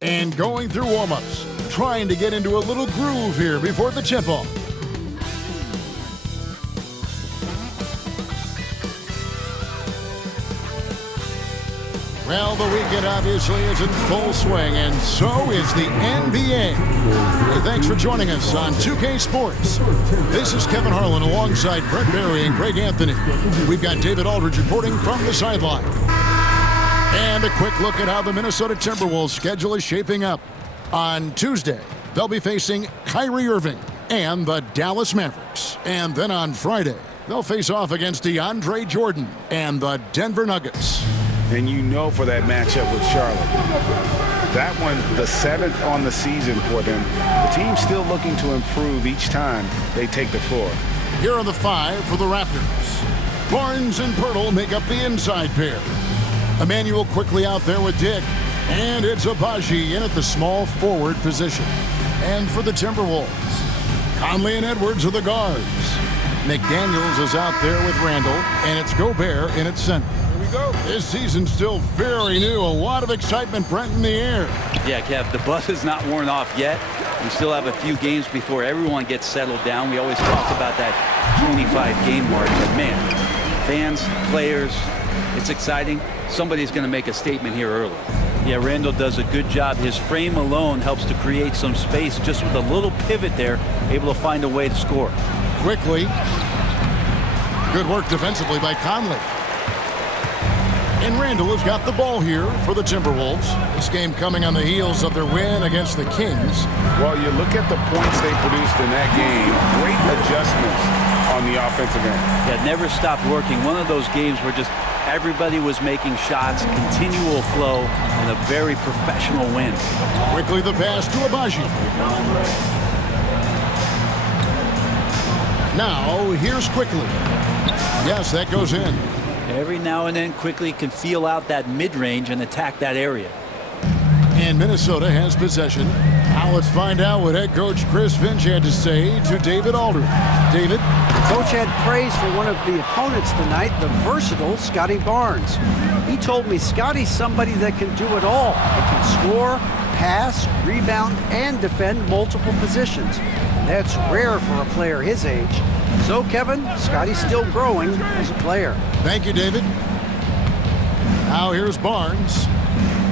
And going through warm-ups, trying to get into a little groove here before the tip-off. Well, the weekend obviously is in full swing, and so is the NBA. Hey, thanks for joining us on 2K Sports. This is Kevin Harlan alongside Brett Barry and Greg Anthony. We've got David Aldridge reporting from the sideline. And a quick look at how the Minnesota Timberwolves schedule is shaping up. On Tuesday, they'll be facing Kyrie Irving and the Dallas Mavericks. And then on Friday, they'll face off against DeAndre Jordan and the Denver Nuggets. And you know for that matchup with Charlotte. That one, the 7th on the season for them. The team's still looking to improve each time they take the floor. Here are the 5 for the Raptors. Barnes and Pirtle make up the inside pair. Emmanuel quickly out there with Dick. And it's Abaji in at the small forward position. And for the Timberwolves, Conley and Edwards are the guards. McDaniels is out there with Randle, and it's Gobert in at center. Here we go. This season's still very new. A lot of excitement, Brent, in the air. Yeah, Kev, the buzz is not worn off yet. We still have a few games before everyone gets settled down. We always talk about that 25-game mark, but man, fans, players, it's exciting. Somebody's going to make a statement here early. Yeah, Randle does a good job. His frame alone helps to create some space just with a little pivot there, able to find a way to score. Quickly. Good work defensively by Conley. And Randle has got the ball here for the Timberwolves. This game coming on the heels of their win against the Kings. Well, you look at the points they produced in that game. Great adjustments on the offensive end. Yeah, never stopped working. One of those games where just everybody was making shots, continual flow, and a very professional win. Quickly the pass to Abaji. Now, here's Quickly. Yes, that goes in. Every now and then, Quickly can feel out that mid-range and attack that area. And Minnesota has possession. Now let's find out what head coach Chris Finch had to say to David Aldridge. David? Coach had praise for one of the opponents tonight, the versatile Scottie Barnes. He told me Scottie's somebody that can do it all. He can score, pass, rebound, and defend multiple positions. And that's rare for a player his age. So, Kevin, Scottie's still growing as a player. Thank you, David. Now here's Barnes.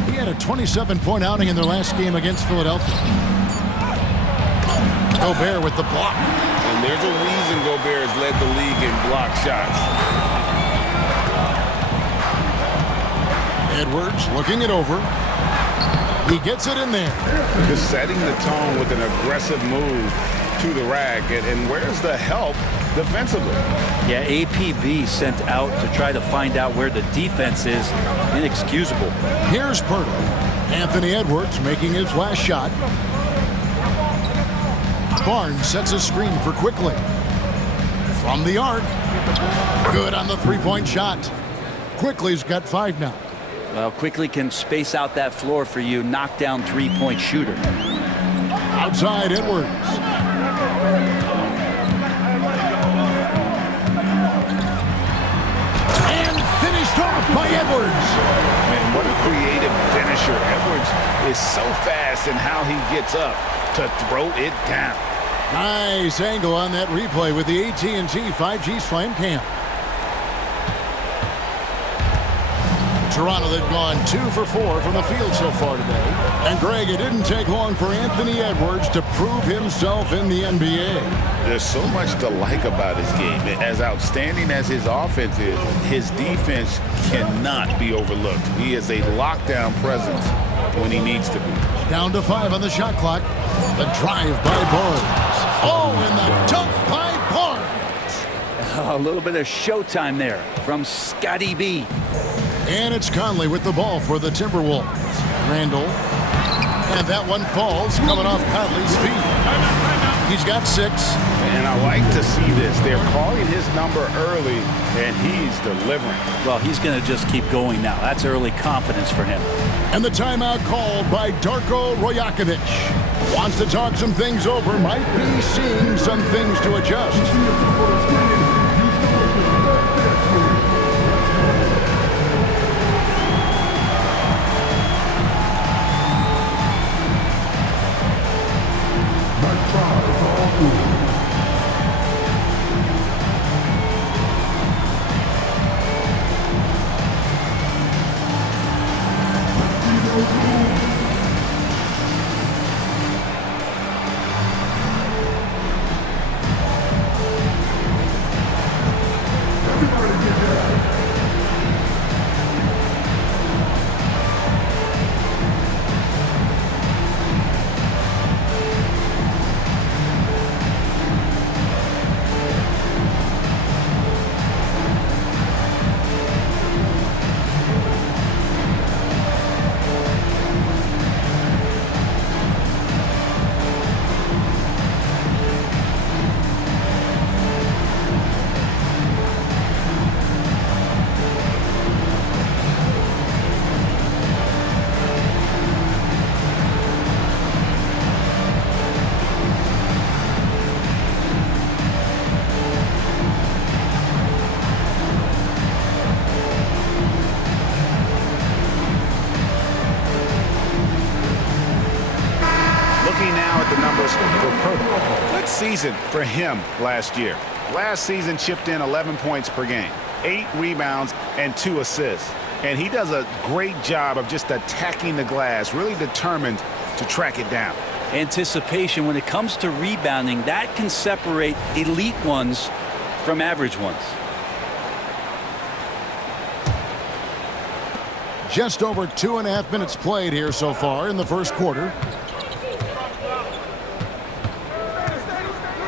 He had a 27-point outing in their last game against Philadelphia. Gobert with the block. And there's a reason Gobert has led the league in block shots. Edwards looking it over. He gets it in there. Just setting the tone with an aggressive move to the rack. And where's the help defensively? Yeah, APB sent out to try to find out where the defense is. Inexcusable. Here's Pirtle. Anthony Edwards making his last shot. Barnes sets a screen for Quickly. From the arc. Good on the three-point shot. Quickly's got 5 now. Well, Quickly can space out that floor for you, knock down three-point shooter. Outside Edwards. And finished off by Edwards. Man, what a creative finisher. Edwards is so fast in how he gets up to throw it down. Nice angle on that replay with the AT&T 5G Slam Cam. Toronto, they've gone 2 for 4 from the field so far today. And Greg, it didn't take long for Anthony Edwards to prove himself in the NBA. There's so much to like about his game. As outstanding as his offense is, his defense cannot be overlooked. He is a lockdown presence when he needs to be. Down to 5 on the shot clock. The drive by Barnes. Oh, and the dunk by Barnes. A little bit of showtime there from Scottie B. And it's Conley with the ball for the Timberwolves. Randle. And that one falls coming off Conley's feet. He's got 6. And I like to see this. They're calling his number early, and he's delivering. Well, he's going to just keep going now. That's early confidence for him. And the timeout called by Darko Rojakovic. Wants to talk some things over. Might be seeing some things to adjust. Good season for him last year. Last season chipped in 11 points per game, 8 rebounds, and 2 assists. And he does a great job of just attacking the glass, really determined to track it down. Anticipation when it comes to rebounding, that can separate elite ones from average ones. Just over 2.5 minutes played here so far in the first quarter.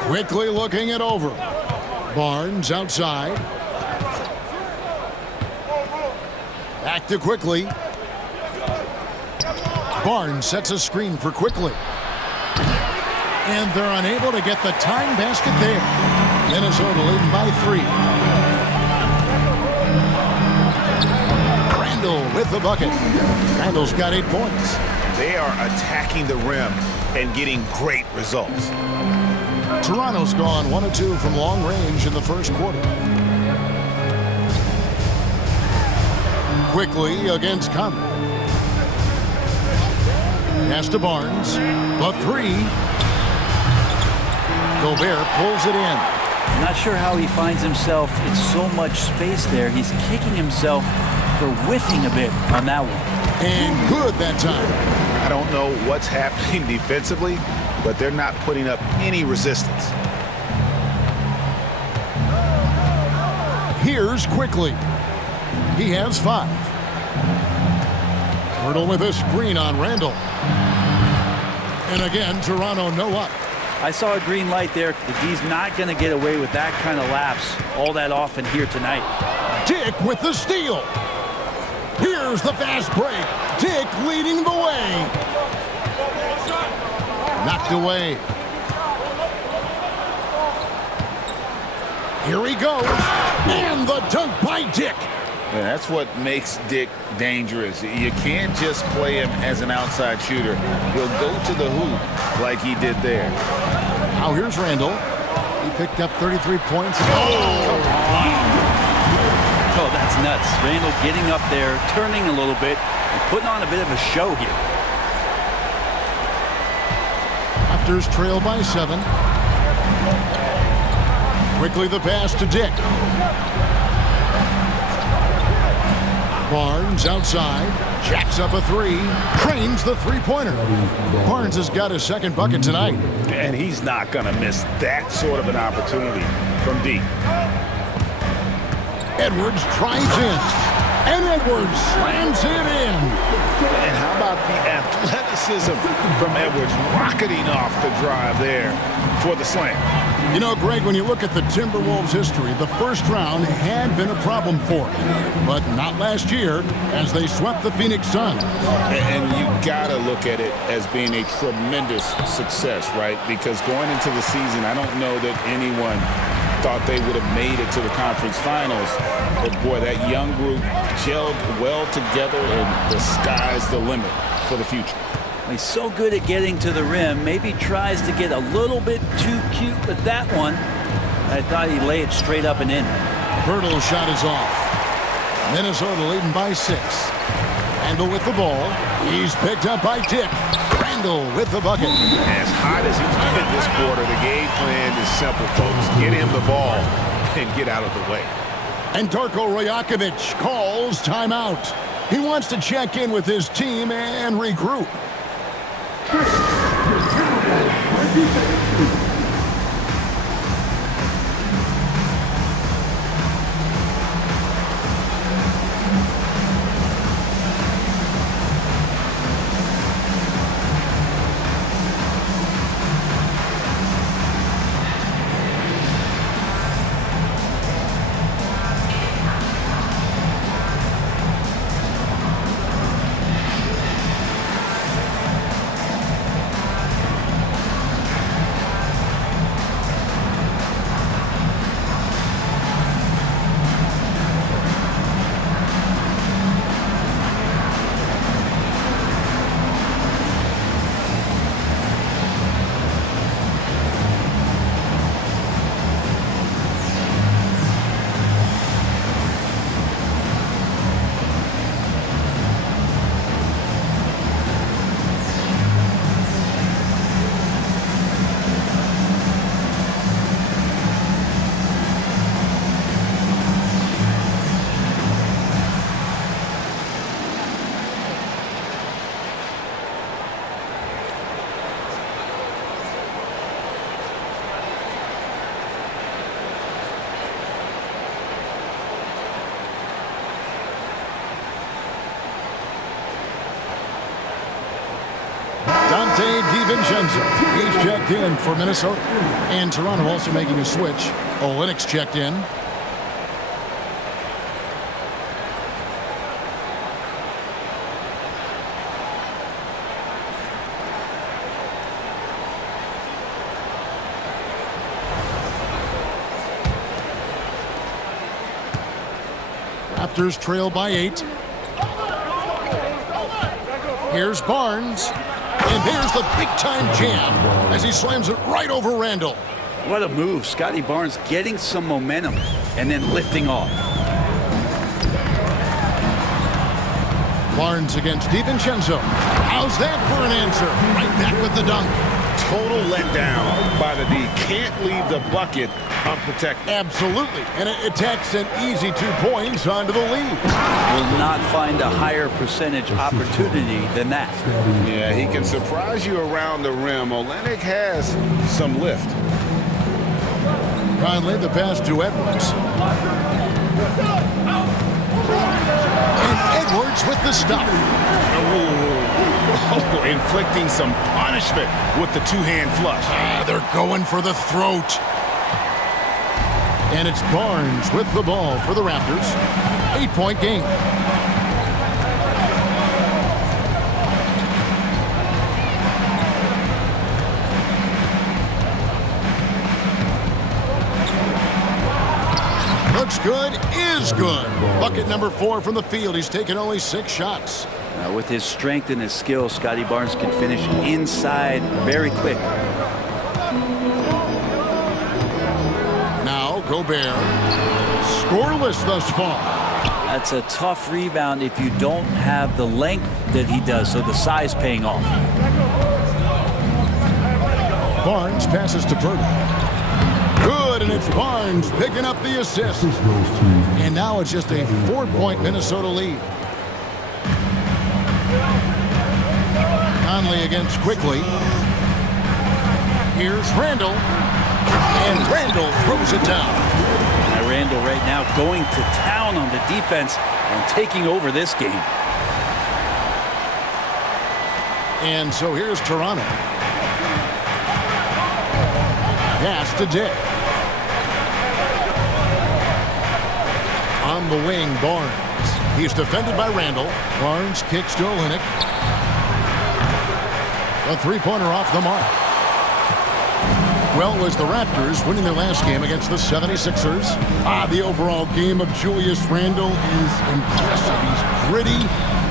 Quickly looking it over. Barnes outside. Back to Quickly. Barnes sets a screen for Quickly. And they're unable to get the tying basket there. Minnesota leading by 3. Randle with the bucket. Randle's got 8 points. They are attacking the rim and getting great results. Toronto's gone 1 of 2 from long range in the first quarter. Quickly against Conley. Pass to Barnes. The 3. Gobert pulls it in. I'm not sure how he finds himself in so much space there. He's kicking himself for whiffing a bit on that one. And good that time. I don't know what's happening defensively, but they're not putting up any resistance. Here's Quickly. He has 5. Hurdle with a screen on Randle. And again, Toronto no up. I saw a green light there. The D's not going to get away with that kind of lapse all that often here tonight. Dick with the steal. Here's the fast break. Dick leading the way. Knocked away. Here he goes. And the dunk by Dick. Yeah, that's what makes Dick dangerous. You can't just play him as an outside shooter. He'll go to the hoop like he did there. Now here's Randle. He picked up 33 points. Oh, that's nuts. Randle getting up there, turning a little bit, and putting on a bit of a show here. Raptors trail by 7. Quickly the pass to Dick. Barnes outside, jacks up a 3, trains the three-pointer. Barnes has got his second bucket tonight. And he's not going to miss that sort of an opportunity from deep. Edwards drives in, and Edwards slams it in. And how about the athleticism from Edwards rocketing off the drive there for the slam? You know, Greg, when you look at the Timberwolves' history, the first round had been a problem for them. But not last year, as they swept the Phoenix Suns. And you got to look at it as being a tremendous success, right? Because going into the season, I don't know that anyone thought they would have made it to the conference finals. But, boy, that young group gelled well together, and the sky's the limit for the future. He's so good at getting to the rim. Maybe tries to get a little bit too cute with that one. I thought he'd lay it straight up and in. Hurdle shot is off. Minnesota leading by 6. Randle with the ball. He's picked up by Dick. Randle with the bucket. As hot as he's been this quarter, the game plan is simple, folks. Get him the ball and get out of the way. And Darko Rajakovic calls timeout. He wants to check in with his team and regroup. DiVincenzo, he's checked in for Minnesota. And Toronto also making a switch. Olynyk's checked in. Raptors trail by 8. Here's Barnes. And there's the big-time jam as he slams it right over Randle. What a move. Scottie Barnes getting some momentum and then lifting off. Barnes against DiVincenzo. How's that for an answer? Right back with the dunk. Total letdown by the D. Can't leave the bucket unprotected. Absolutely. And it takes an easy 2 points onto the lead. Will not find a higher percentage opportunity than that. Yeah, he can surprise you around the rim. Olynyk has some lift. Conley the pass to Edwards. And Edwards with the stop. Oh, inflicting some punishment with the two-hand flush. They're going for the throat. And it's Barnes with the ball for the Raptors. 8-point game. Looks good, is good. Bucket number 4 from the field. He's taken only 6 shots. Now, with his strength and his skill, Scottie Barnes can finish inside very quick. Now, Gobert. Scoreless thus far. That's a tough rebound if you don't have the length that he does, so the size paying off. Barnes passes to Purdy. Good, and it's Barnes picking up the assist. And now it's just a 4-point Minnesota lead. Conley against Quickly. Here's Randle. And Randle throws it down. Now Randle right now going to town on the defense and taking over this game. And so here's Toronto. Pass to Dick. On the wing, Barnes. He's defended by Randle. Barnes kicks to Olynyk. A three-pointer off the mark. Well, it was the Raptors winning their last game against the 76ers. The overall game of Julius Randle is impressive. He's gritty.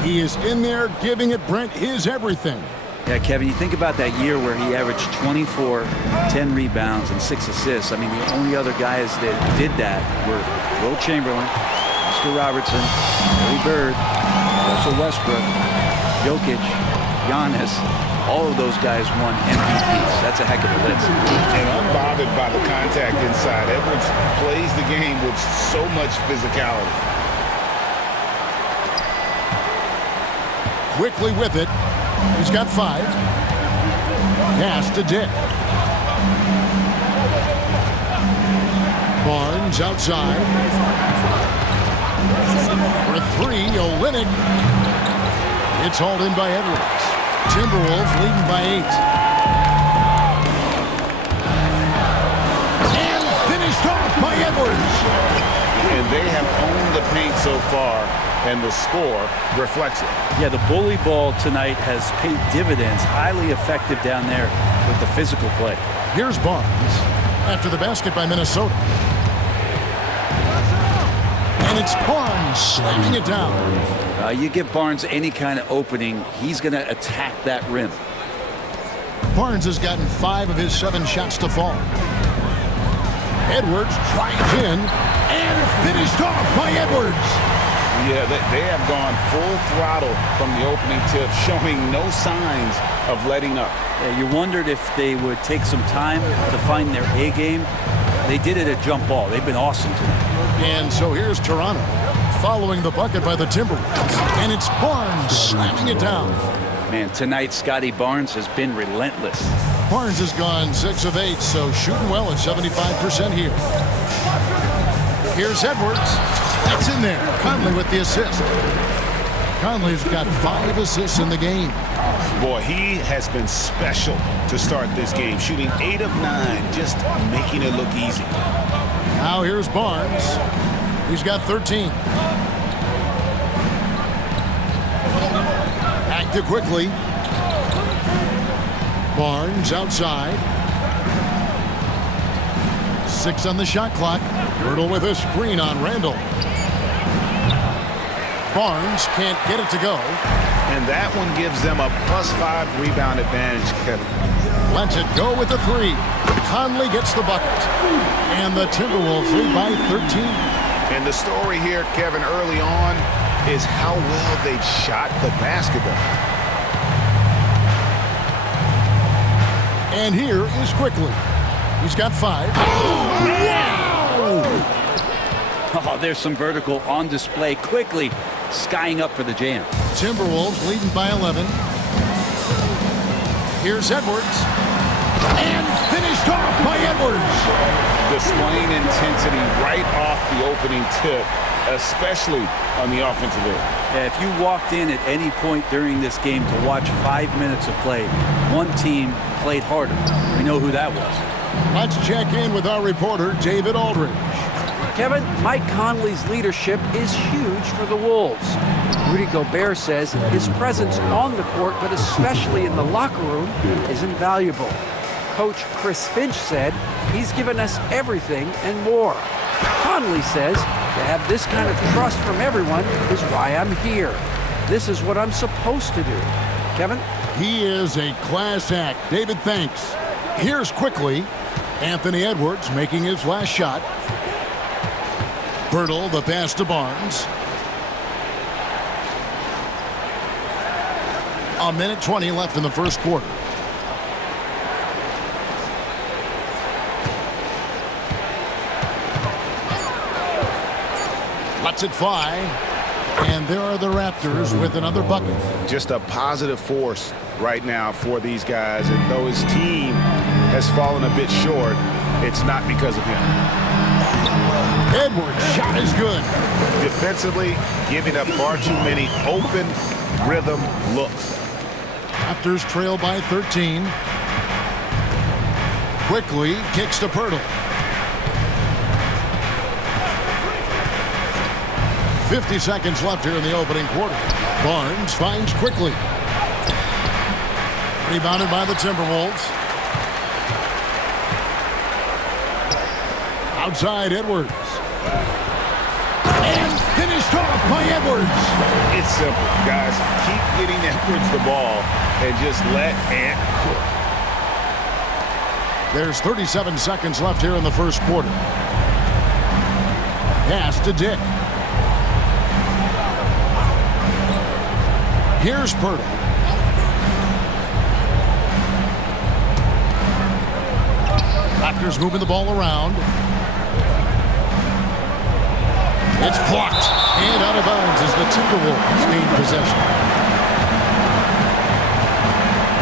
He is in there giving it, Brent, his everything. Yeah, Kevin, you think about that year where he averaged 24, 10 rebounds, and 6 assists. I mean, the only other guys that did that were Will Chamberlain, Oscar Robertson, Larry Bird, Russell Westbrook, Jokic, Giannis. All of those guys won MVPs. That's a heck of a list. And unbothered by the contact inside, Edwards plays the game with so much physicality. Quickly with it. He's got 5. Pass to Dick. Barnes outside. For 3, Olynyk. It's hauled in by Edwards. Timberwolves leading by 8. And finished off by Edwards. And they have owned the paint so far, and the score reflects it. Yeah, the bully ball tonight has paid dividends. Highly effective down there with the physical play. Here's Barnes after the basket by Minnesota. And it's Barnes slamming it down. You give Barnes any kind of opening, he's going to attack that rim. Barnes has gotten 5 of his 7 shots to fall. Edwards drives in and finished off by Edwards. Yeah, they have gone full throttle from the opening tip, showing no signs of letting up. Yeah, you wondered if they would take some time to find their A game. They did it at jump ball. They've been awesome tonight. And so here's Toronto following the bucket by the Timberwolves. And it's Barnes slamming it down. Man, tonight Scottie Barnes has been relentless. Barnes has gone 6 of 8, so shooting well at 75% here. Here's Edwards. That's in there. Conley with the assist. Conley's got 5 assists in the game. Boy, he has been special to start this game, shooting 8 of 9, just making it look easy. Now here's Barnes. He's got 13. Back to Quickly. Barnes outside. 6 on the shot clock. Randle with a screen on Randle. Barnes can't get it to go. And that one gives them a +5 rebound advantage, Kevin. Lets it go with the 3. Conley gets the bucket. And the Timberwolves lead by 13. And the story here, Kevin, early on is how well they've shot the basketball. And here is Quickly. He's got 5. Oh, there's some vertical on display. Quickly skying up for the jam. Timberwolves leading by 11. Here's Edwards. And finished off by Edwards. Displaying intensity right off the opening tip. especially on the offensive end. Yeah, if you walked in at any point during this game to watch 5 minutes of play, one team played harder. We know who that was. Let's check in with our reporter, David Aldridge. Kevin, Mike Conley's leadership is huge for the Wolves. Rudy Gobert says his presence on the court, but especially in the locker room, is invaluable. Coach Chris Finch said he's given us everything and more. Conley says to have this kind of trust from everyone is why I'm here. This is what I'm supposed to do. Kevin? He is a class act. David, thanks. Here's quickly Anthony Edwards making his last shot. Birtle, the pass to Barnes. A minute 20 left in the first quarter. Lets it fly. And there are the Raptors with another bucket. Just a positive force right now for these guys. And though his team has fallen a bit short, it's not because of him. Edwards' shot is good. Defensively, giving up far too many open rhythm looks. Raptors trail by 13. Quickly kicks to Pirtle. 50 seconds left here in the opening quarter. Barnes finds quickly. Rebounded by the Timberwolves. Outside Edwards. And finished off by Edwards. It's simple, guys. Keep getting Edwards the ball and just let Ant cook. There's 37 seconds left here in the first quarter. Pass to Dick. Here's Pirtle. Raptors moving the ball around. It's blocked and out of bounds as the Timberwolves gain possession.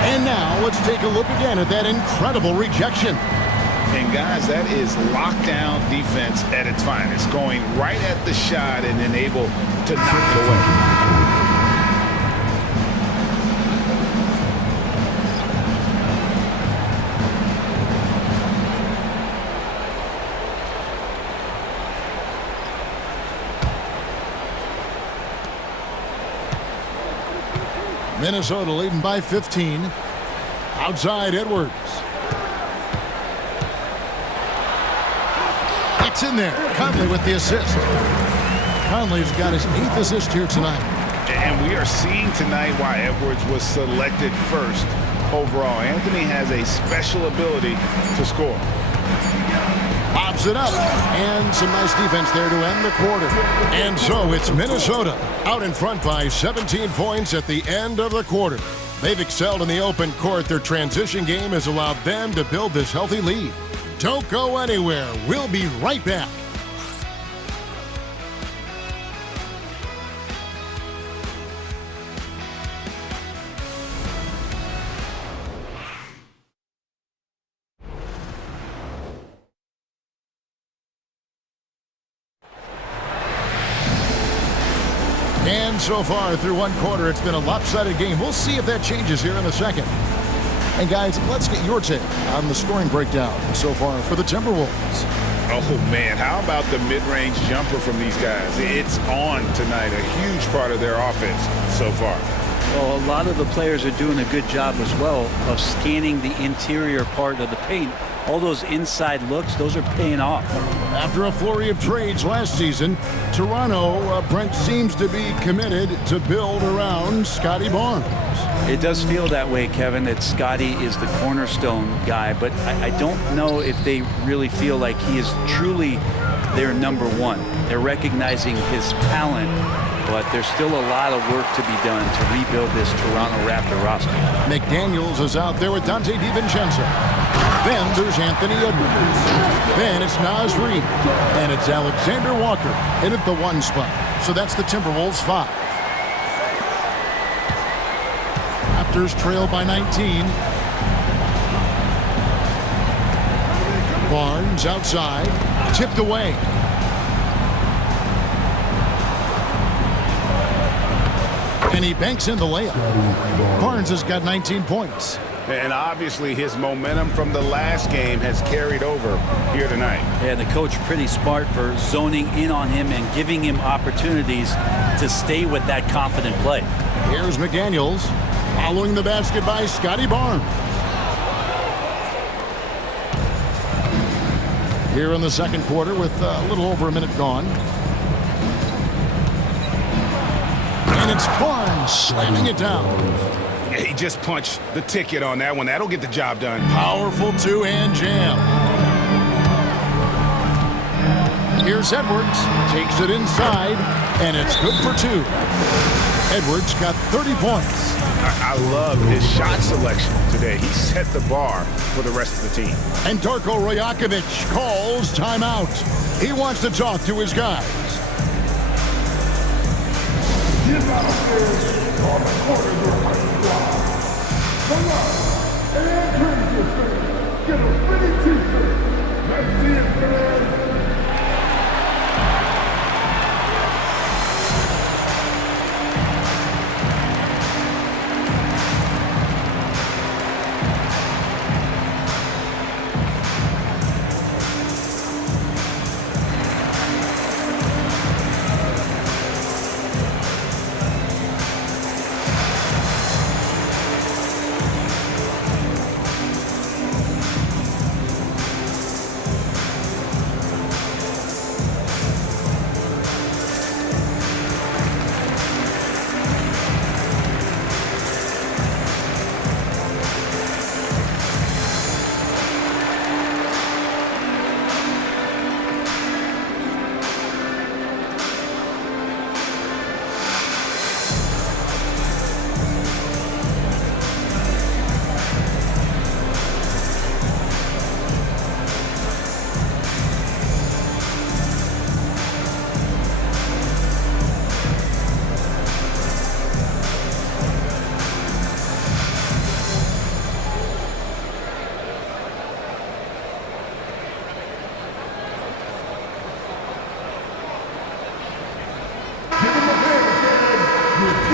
And now let's take a look again at that incredible rejection. And guys, that is lockdown defense at its finest, going right at the shot and then able to knock it away. Minnesota leading by 15. Outside Edwards. It's in there. Conley with the assist. Conley's got his 8th assist here tonight. And we are seeing tonight why Edwards was selected first overall. Anthony has a special ability to score. Pops it up. And some nice defense there to end the quarter. And so it's Minnesota out in front by 17 points at the end of the quarter. They've excelled in the open court. Their transition game has allowed them to build this healthy lead. Don't go anywhere. We'll be right back. And so far through one quarter, it's been a lopsided game. We'll see if that changes here in a second. And guys, let's get your take on the scoring breakdown so far for the Timberwolves. Oh man, how about the mid-range jumper from these guys? It's on tonight, a huge part of their offense so far. Well, a lot of the players are doing a good job as well of scanning the interior part of the paint. All those inside looks, those are paying off. After a flurry of trades last season, Toronto, Brent, seems to be committed to build around Scottie Barnes. It does feel that way, Kevin, that Scottie is the cornerstone guy, but I don't know if they really feel like he is truly their number one. They're recognizing his talent, but there's still a lot of work to be done to rebuild this Toronto Raptor roster. McDaniels is out there with Dante DiVincenzo. Then there's Anthony Edwards. Then it's Naz Reid. And it's Alexander Walker in at the 1 spot. So that's the Timberwolves 5. Raptors trail by 19. Barnes outside. Tipped away. And he banks in the layup. Barnes has got 19 points. And obviously his momentum from the last game has carried over here tonight. Yeah, the coach pretty smart for zoning in on him and giving him opportunities to stay with that confident play. Here's McDaniels following the basket by Scottie Barnes. Here in the second quarter with a little over a minute gone. And it's Barnes slamming it down. He just punched the ticket on that one. That'll get the job done. Powerful two-hand jam. Here's Edwards. Takes it inside, and it's good for two. Edwards got 30 points. I love his shot selection today. He set the bar for the rest of the team. And Darko Rajakovic calls timeout. He wants to talk to his guys.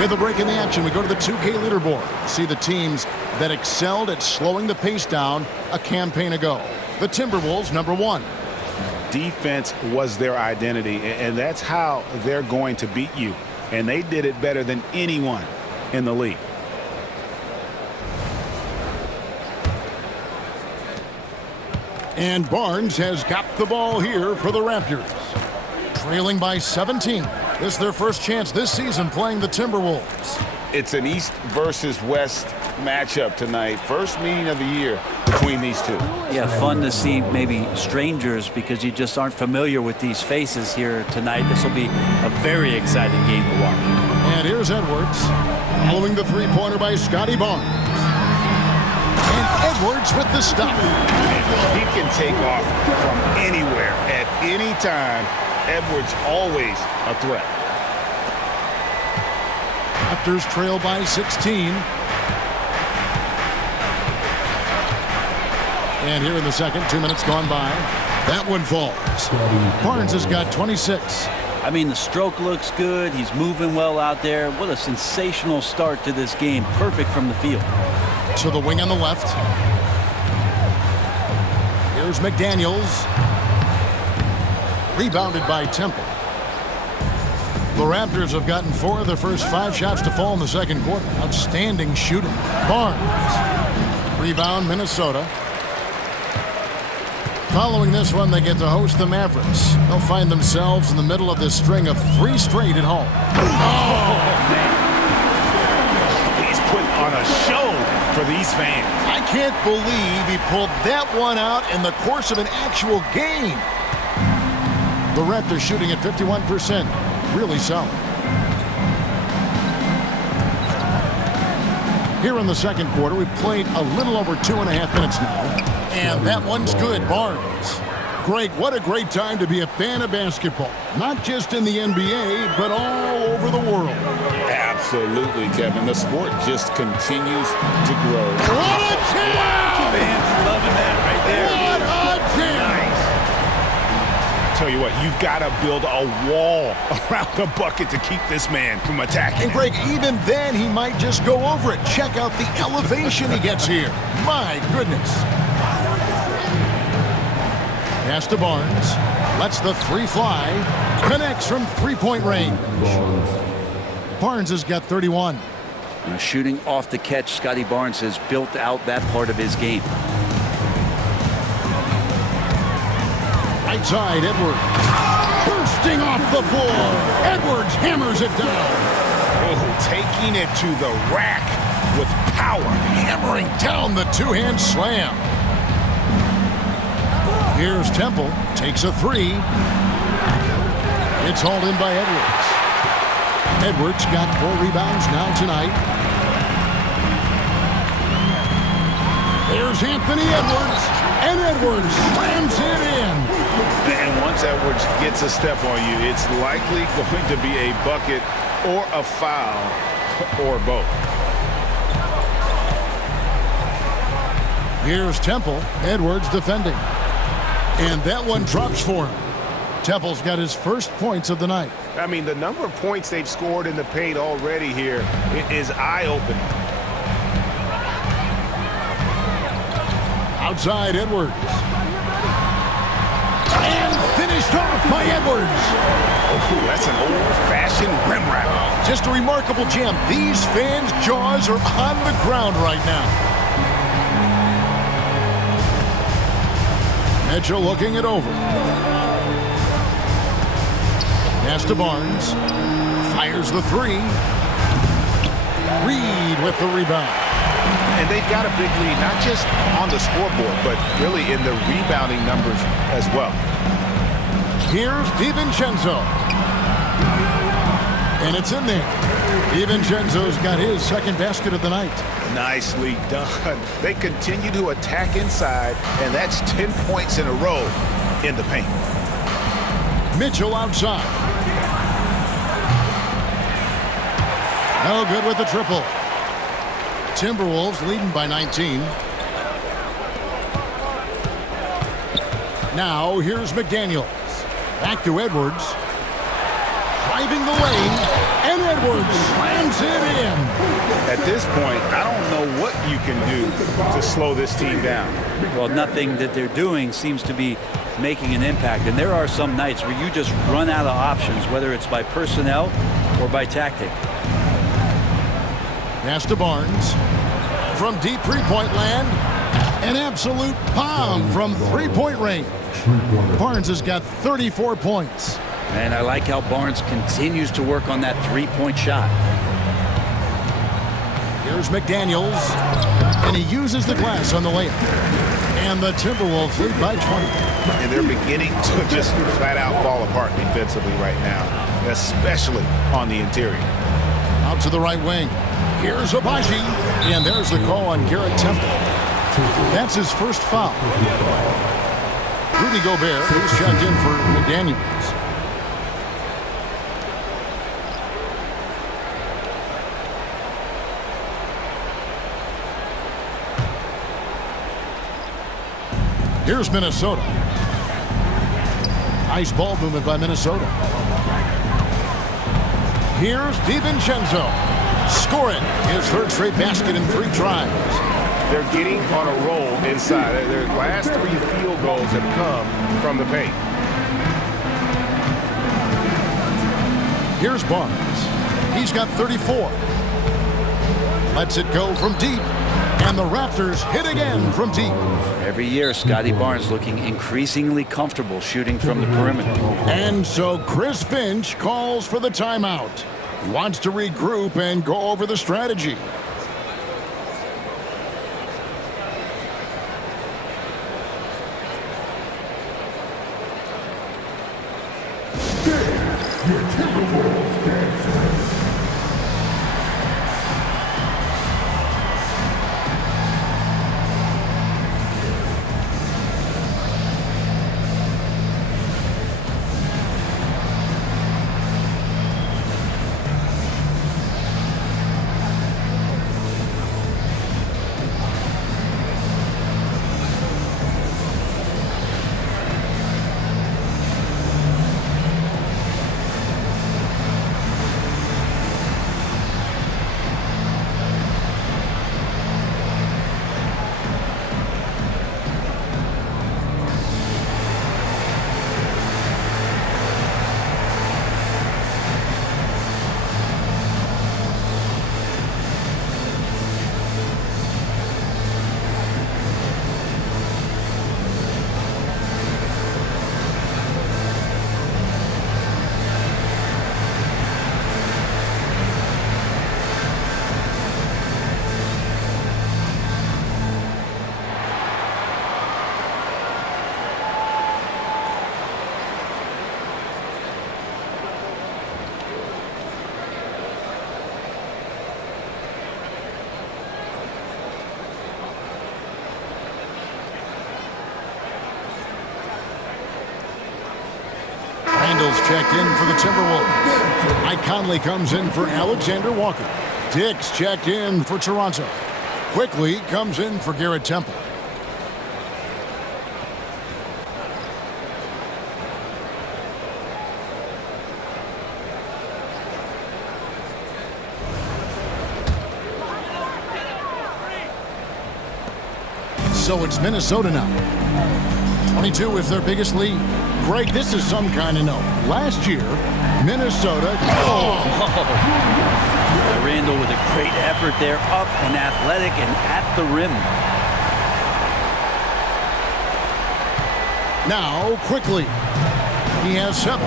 With a break in the action, we go to the 2K leaderboard. See the teams that excelled at slowing the pace down a campaign ago. The Timberwolves, number 1. Defense was their identity, and that's how they're going to beat you. And they did it better than anyone in the league. And Barnes has got the ball here for the Raptors. Trailing by 17. This is their first chance this season playing the Timberwolves. It's an East versus West matchup tonight. First meeting of the year between these two. Yeah, fun to see maybe strangers because you just aren't familiar with these faces here tonight. This will be a very exciting game to watch. And here's Edwards following the three-pointer by Scottie Barnes. And Edwards with the stop. He can take off from anywhere at any time. Edwards always a threat. Raptors trail by 16. And here in the second, 2 minutes gone by. That one falls. Barnes has got 26. I mean, the stroke looks good. He's moving well out there. What a sensational start to this game. Perfect from the field. To the wing on the left. Here's McDaniels. Rebounded by Temple. The Raptors have gotten 4 of their first 5 shots to fall in the second quarter. Outstanding shooting. Barnes. Rebound, Minnesota. Following this one, they get to host the Mavericks. They'll find themselves in the middle of this string of 3 straight at home. Oh, man. He's putting on a show for these fans. I can't believe he pulled that one out in the course of an actual game. The Raptors shooting at 51%. Really solid. Here in the second quarter, we've played a little over 2.5 minutes now. And that one's good, Barnes. Greg, what a great time to be a fan of basketball. Not just in the NBA, but all over the world. Absolutely, Kevin. The sport just continues to grow. What a jam! Fans loving that right there. What a jam! Nice. tell you what, you've got to build a wall around the bucket to keep this man from attacking. And Greg, even then, he might just go over it. Check out the elevation he gets here. My goodness. Pass to Barnes. Lets the three fly. Connects from three-point range. Barnes has got 31. Shooting off the catch, Scottie Barnes has built out that part of his game. Right side, Edwards. Bursting off the floor. Edwards hammers it down. Oh, taking it to the rack with power. Hammering down the two-hand slam. Here's Temple. Takes a three. It's hauled in by Edwards. Edwards got 4 rebounds now tonight. There's Anthony Edwards. And Edwards slams it in. And once Edwards gets a step on you, it's likely going to be a bucket or a foul or both. Here's Temple. Edwards defending. And that one drops for him. Temple's got his first points of the night. I mean, the number of points they've scored in the paint already here is eye-opening. Outside Edwards. And finished off by Edwards. Oh, that's an old-fashioned rim wrap. Just a remarkable jam. These fans' jaws are on the ground right now. Mitchell looking it over. Pass to Barnes. Fires the three. Reed with the rebound. And they've got a big lead, not just on the scoreboard, but really in the rebounding numbers as well. Here's DiVincenzo. And it's in there. DiVincenzo's got his second basket of the night. Nicely done. They continue to attack inside, and that's 10 points in a row in the paint. Mitchell outside. No good with the triple. Timberwolves leading by 19. Now here's McDaniels. Back to Edwards. Driving the lane. And Edwards slams it in. At this point, I don't know what you can do to slow this team down. Well, nothing that they're doing seems to be making an impact. And there are some nights where you just run out of options, whether it's by personnel or by tactic. Pass to Barnes. From deep three-point land. An absolute bomb from three-point range. Barnes has got 34 points. And I like how Barnes continues to work on that three-point shot. Here's McDaniels. And he uses the glass on the layup. And the Timberwolves lead by 20. And they're beginning to just flat-out fall apart defensively right now, especially on the interior. Out to the right wing. Here's Abaji. And there's the call on Garrett Temple. That's his first foul. Rudy Gobert is checked in for McDaniels. Here's Minnesota. Nice ball movement by Minnesota. Here's DiVincenzo. Scoring his third straight basket in 3 tries. They're getting on a roll inside. Their last 3 field goals have come from the paint. Here's Barnes. He's got 34. Lets it go from deep. And the Raptors hit again from deep. Every year, Scottie Barnes looking increasingly comfortable shooting from the perimeter. And so Chris Finch calls for the timeout. He wants to regroup and go over the strategy. Randle's checked in for the Timberwolves. Mike Conley comes in for Alexander Walker. Dick's checked in for Toronto. Quickly comes in for Garrett Temple. So it's Minnesota now. 22 is their biggest lead. Greg, this is some kind of note. Last year, Minnesota... Randle with a great effort there, up and athletic and at the rim. Now, quickly, he has 7.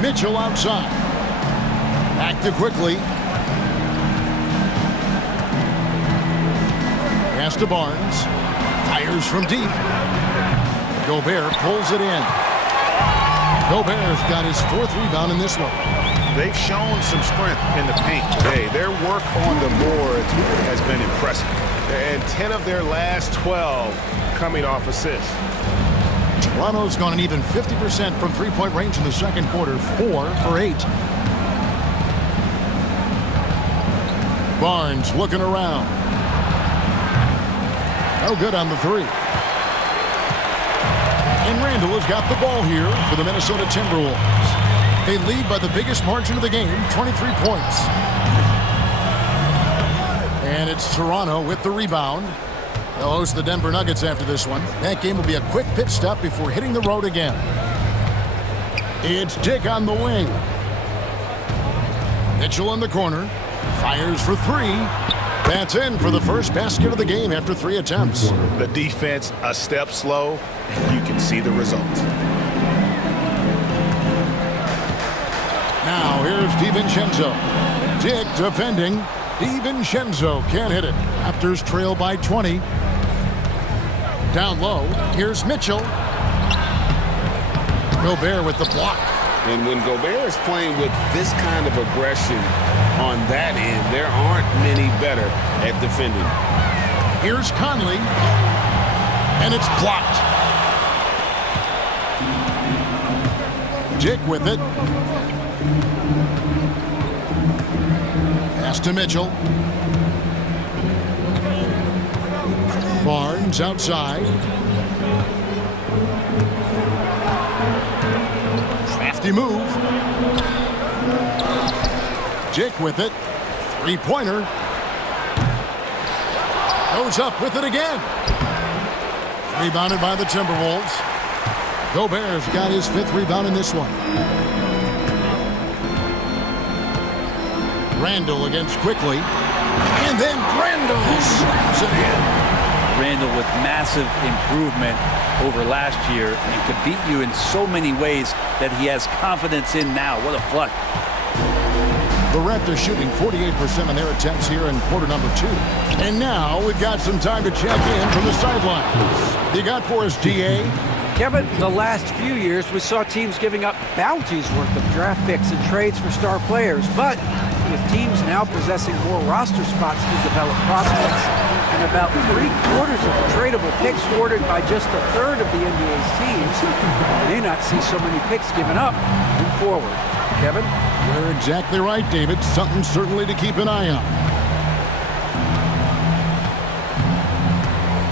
Mitchell outside. Back to quickly. Pass to Barnes. Fires from deep. Gobert pulls it in. Gobert's got his 4th rebound in this one. They've shown some strength in the paint today. Their work on the boards has been impressive. And 10 of their last 12 coming off assists. Toronto's gone an even 50% from three-point range in the second quarter, 4 for 8. Barnes looking around. No good on the 3. And Randle has got the ball here for the Minnesota Timberwolves. They lead by the biggest margin of the game, 23 points. And it's Toronto with the rebound. They'll host the Denver Nuggets after this one. That game will be a quick pit stop before hitting the road again. It's Dick on the wing. Mitchell in the corner. Fires for 3. That's in for the first basket of the game after 3 attempts. The defense a step slow, and you can see the result. Now here's DiVincenzo. Dick defending. DiVincenzo can't hit it. Raptors trail by 20. Down low. Here's Mitchell. Gobert with the block. And when Gobert is playing with this kind of aggression on that end, there aren't many better at defending. Here's Conley. And it's blocked. Dick with it. Pass to Mitchell. Barnes outside. Crafty move. Dick with it. 3-pointer. Goes up with it again. Rebounded by the Timberwolves. Gobert's got his 5th rebound in this one. Randle against quickly. And then Randle slams it in. Randle with massive improvement over last year and could beat you in so many ways that he has confidence in now. What a flush. The Raptors shooting 48% on their attempts here in quarter number 2. And now we've got some time to check in from the sidelines. You got for us, DA? Kevin, the last few years we saw teams giving up bounties worth of draft picks and trades for star players. But with teams now possessing more roster spots to develop prospects and about 3/4 of the tradable picks ordered by just 1/3 of the NBA's teams, we may not see so many picks given up moving forward. Kevin? You're exactly right, David. Something certainly to keep an eye on.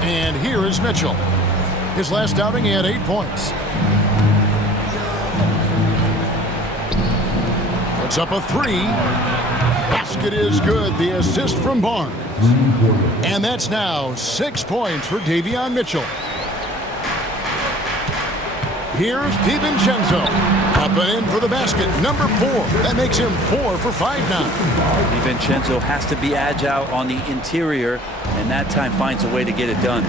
And here is Mitchell. His last outing, he had 8 points. Puts up a 3. Basket is good. The assist from Barnes. And that's now 6 points for Davion Mitchell. Here's DiVincenzo. Up and in for the basket. Number 4. That makes him 4 for 5 now. DiVincenzo has to be agile on the interior, and that time finds a way to get it done.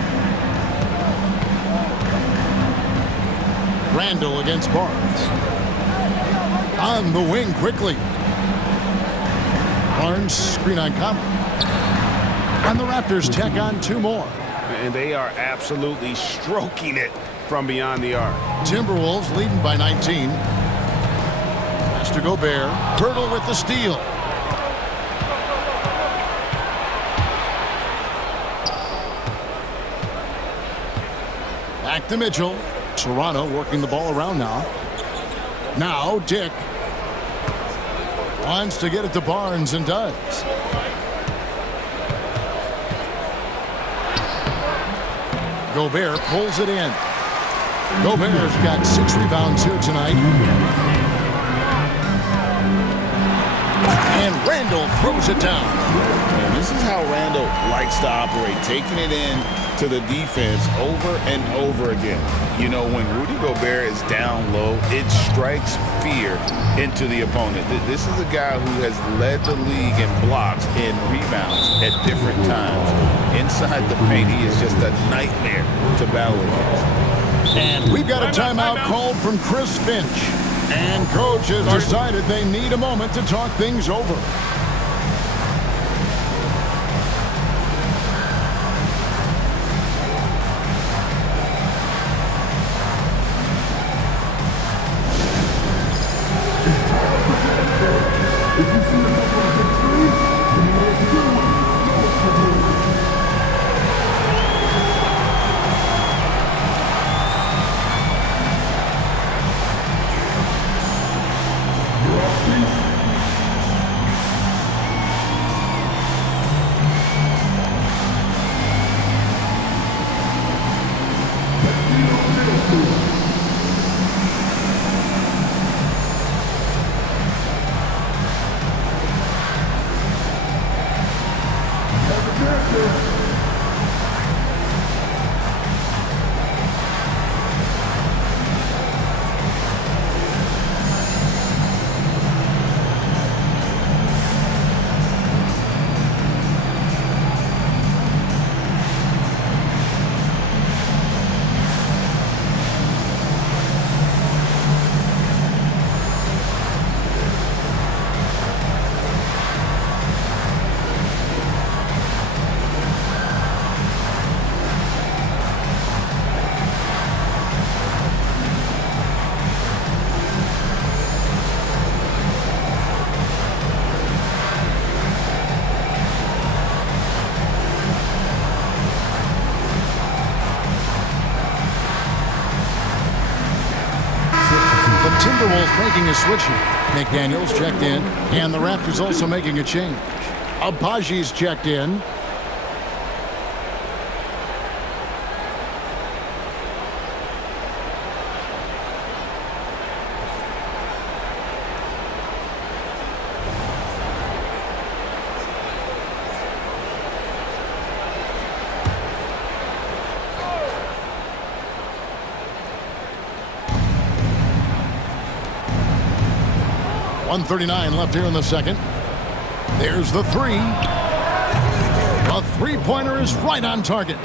Randle against Barnes. On the wing quickly. Barnes screen on Conley. And the Raptors tack on 2 more. And they are absolutely stroking it from beyond the arc. Timberwolves leading by 19. Pass to Gobert. Hurdle with the steal. Back to Mitchell. Toronto working the ball around now. Now Dick wants to get it to Barnes and does. Gobert pulls it in. Gobert's got 6 rebounds here tonight. And Randle throws it down. And this is how Randle likes to operate, taking it in to the defense over and over again. You know, when Rudy Gobert is down low, it strikes fear into the opponent. This is a guy who has led the league in blocks and rebounds at different times. Inside the paint, he is just a nightmare to battle against. And we've got a timeout called from Chris Finch. And coach has decided they need a moment to talk things over. Timberwolves making a switch here. McDaniels checked in, and the Raptors also making a change. Abaji's checked in. .139 left here in the second. There's the three. A three-pointer is right on target.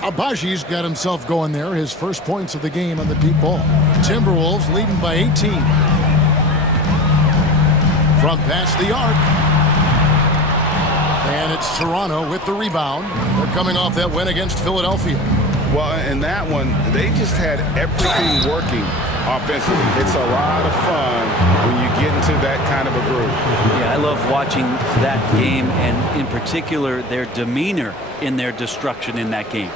Abaji's got himself going there. His first points of the game on the deep ball. Timberwolves leading by 18. From past the arc. And it's Toronto with the rebound. They're coming off that win against Philadelphia. Well, in that one, they just had everything working offensively. It's a lot of fun when you get into that kind of a group. Yeah, I love watching that game, and in particular, their demeanor in their destruction in that game.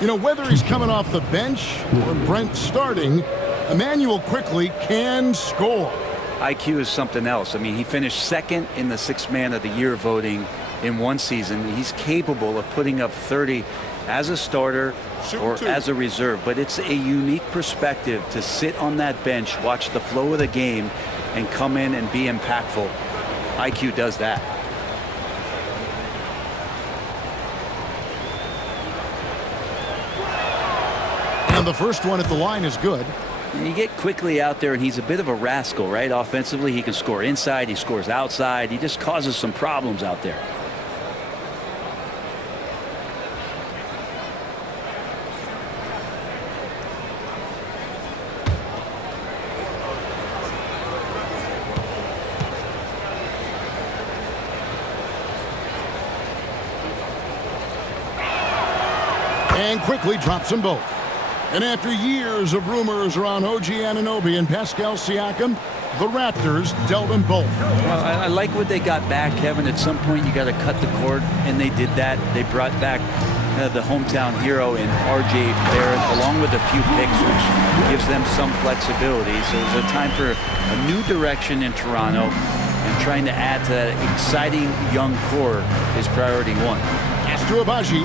You know, whether he's coming off the bench or Brent starting, Emmanuel quickly can score. IQ is something else. I mean, he finished second in the Sixth Man of the Year voting in one season. He's capable of putting up 30 as a starter or as a reserve, but it's a unique perspective to sit on that bench, watch the flow of the game, and come in and be impactful. IQ does that. And the first one at the line is good. You get quickly out there, and he's a bit of a rascal, right? Offensively, he can score inside, he scores outside. He just causes some problems out there. And quickly drops them both. And after years of rumors around OG Anunoby and Pascal Siakam, the Raptors dealt them both. Well, I like what they got back, Kevin. At some point, you got to cut the cord, and they did that. They brought back the hometown hero in R.J. Barrett, along with a few picks, which gives them some flexibility. So it's a time for a new direction in Toronto, and trying to add to that exciting young core is priority one. Astro Abaji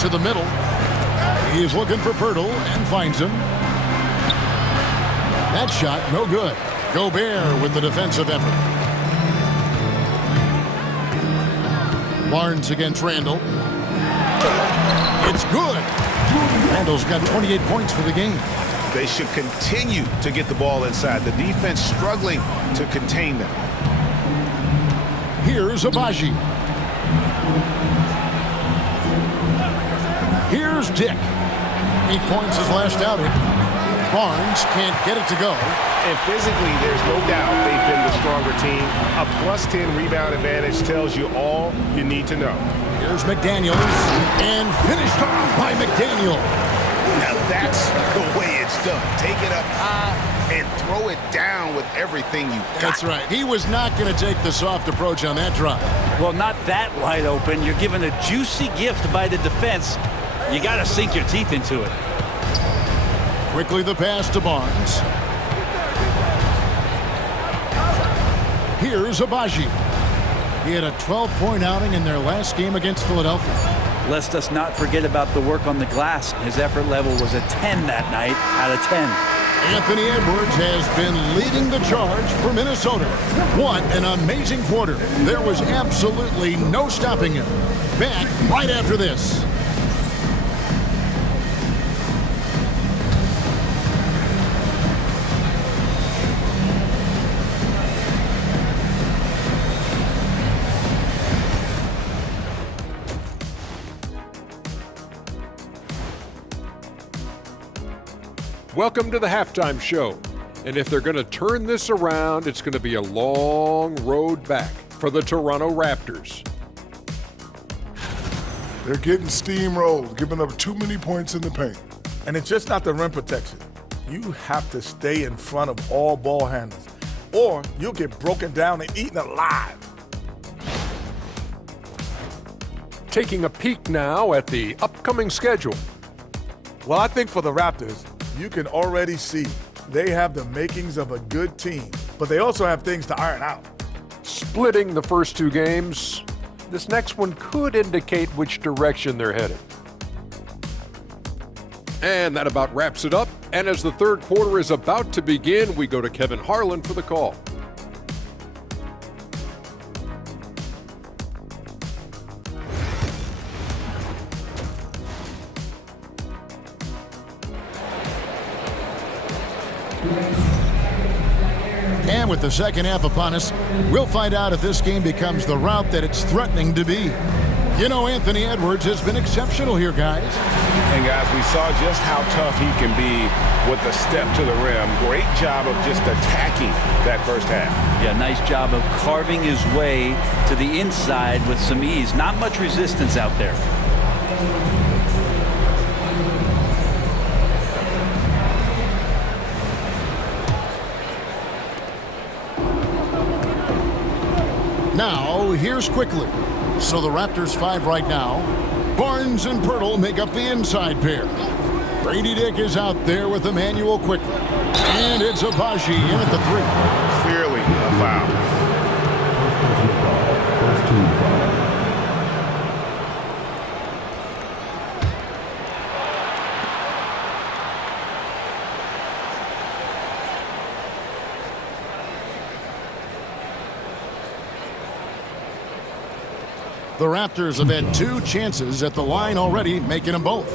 to the middle. He's looking for Pirtle and finds him. That shot, no good. Gobert with the defensive effort. Barnes against Randle. It's good. Randle's got 28 points for the game. They should continue to get the ball inside. The defense struggling to contain them. Here's Abaji. Here's Dick. 8 points his last outing. Barnes can't get it to go. And physically, there's no doubt they've been the stronger team. A +10 rebound advantage tells you all you need to know. Here's McDaniels, and finished off by McDaniel. Now that's the way it's done. Take it up high and throw it down with everything you got. That's right. He was not going to take the soft approach on that drive. Well, not that wide open. You're given a juicy gift by the defense. You got to sink your teeth into it. Quickly the pass to Barnes. Here's Abaji. He had a 12-point outing in their last game against Philadelphia. Let us not forget about the work on the glass. His effort level was a 10 that night out of 10. Anthony Edwards has been leading the charge for Minnesota. What an amazing quarter. There was absolutely no stopping him. Back right after this. Welcome to the halftime show. And if they're going to turn this around, it's going to be a long road back for the Toronto Raptors. They're getting steamrolled, giving up too many points in the paint. And it's just not the rim protection. You have to stay in front of all ball handlers, or you'll get broken down and eaten alive. Taking a peek now at the upcoming schedule. Well, I think for the Raptors, you can already see they have the makings of a good team, but they also have things to iron out. Splitting the first two games, this next one could indicate which direction they're headed. And that about wraps it up. And as the third quarter is about to begin, we go to Kevin Harlan for the call. And with the second half upon us, we'll find out if this game becomes the route that it's threatening to be. You know, Anthony Edwards has been exceptional here, guys. And guys, we saw just how tough he can be with the step to the rim. Great job of just attacking that first half. Yeah, nice job of carving his way to the inside with some ease. Not much resistance out there. Now, here's quickly. So the Raptors 5 right now. Barnes and Pirtle make up the inside pair. Brady Dick is out there with Emmanuel quickly. And it's Abaji in at the 3. Clearly a foul. The Raptors have had 2 chances at the line already, making them both.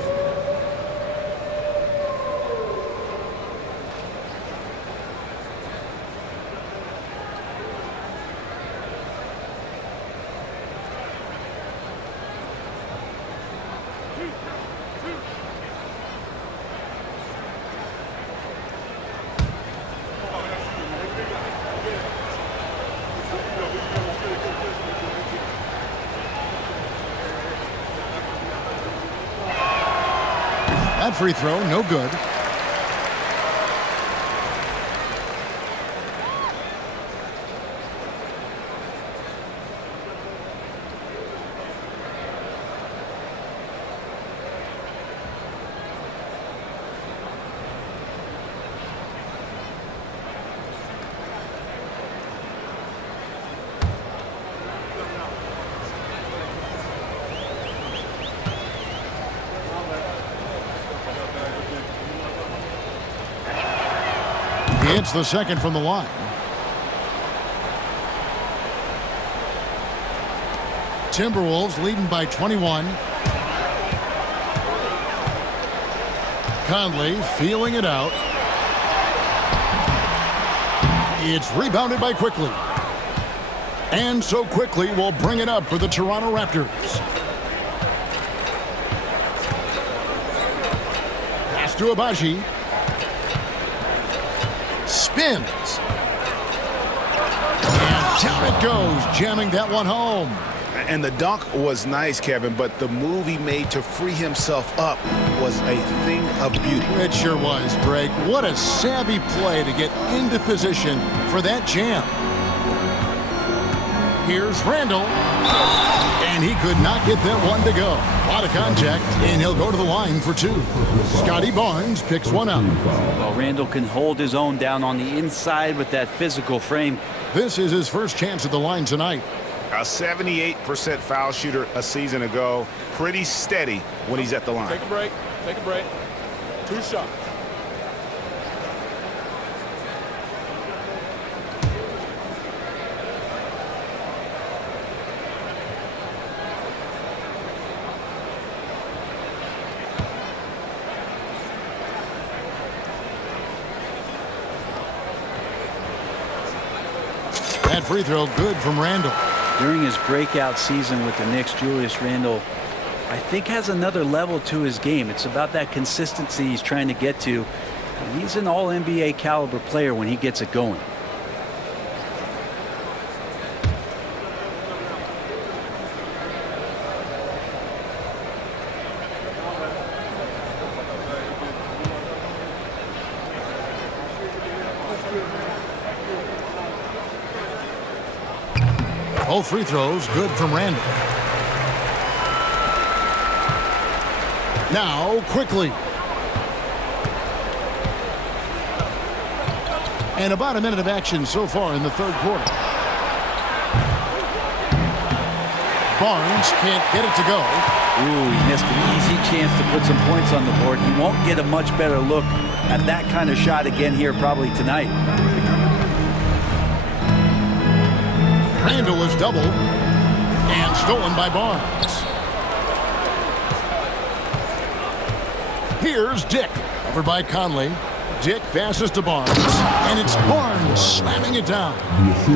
That free throw, no good. It's the second from the line. Timberwolves leading by 21. Conley feeling it out. It's rebounded by Quickly. And so Quickly will bring it up for the Toronto Raptors. Pass to Abaji. Spins. And down it goes, jamming that one home. And the dunk was nice, Kevin, but the move he made to free himself up was a thing of beauty. It sure was, Greg. What a savvy play to get into position for that jam. Here's Randle. And he could not get that one to go. A lot of contact, and he'll go to the line for two. Scottie Barnes picks one up. Well, Randle can hold his own down on the inside with that physical frame. This is his first chance at the line tonight. A 78% foul shooter a season ago. Pretty steady when he's at the line. Take a break. Take a break. 2 shots. That free throw good from Randle. During his breakout season with the Knicks, Julius Randle, I think, has another level to his game. It's about that consistency he's trying to get to. And he's an all-NBA caliber player when he gets it going. Both free throws good from Randle. Now Quickly. And about a minute of action so far in the third quarter. Barnes can't get it to go. Ooh, he missed an easy chance to put some points on the board. He won't get a much better look at that kind of shot again here probably tonight. Randle is doubled and stolen by Barnes. Here's Dick, over by Conley. Dick passes to Barnes, and it's Barnes slamming it down.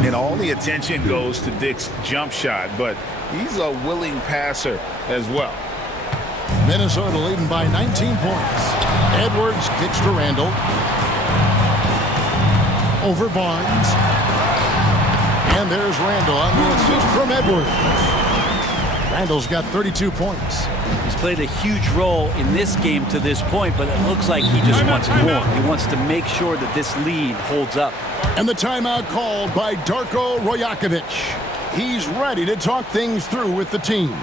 And all the attention goes to Dick's jump shot, but he's a willing passer as well. Minnesota leading by 19 points. Edwards kicks to Randle. Over Barnes. And there's Randle on the assist from Edwards. Randle's got 32 points. He's played a huge role in this game to this point, but it looks like he just wants more. He wants to make sure that this lead holds up. And the timeout called by Darko Rajakovic. He's ready to talk things through with the team.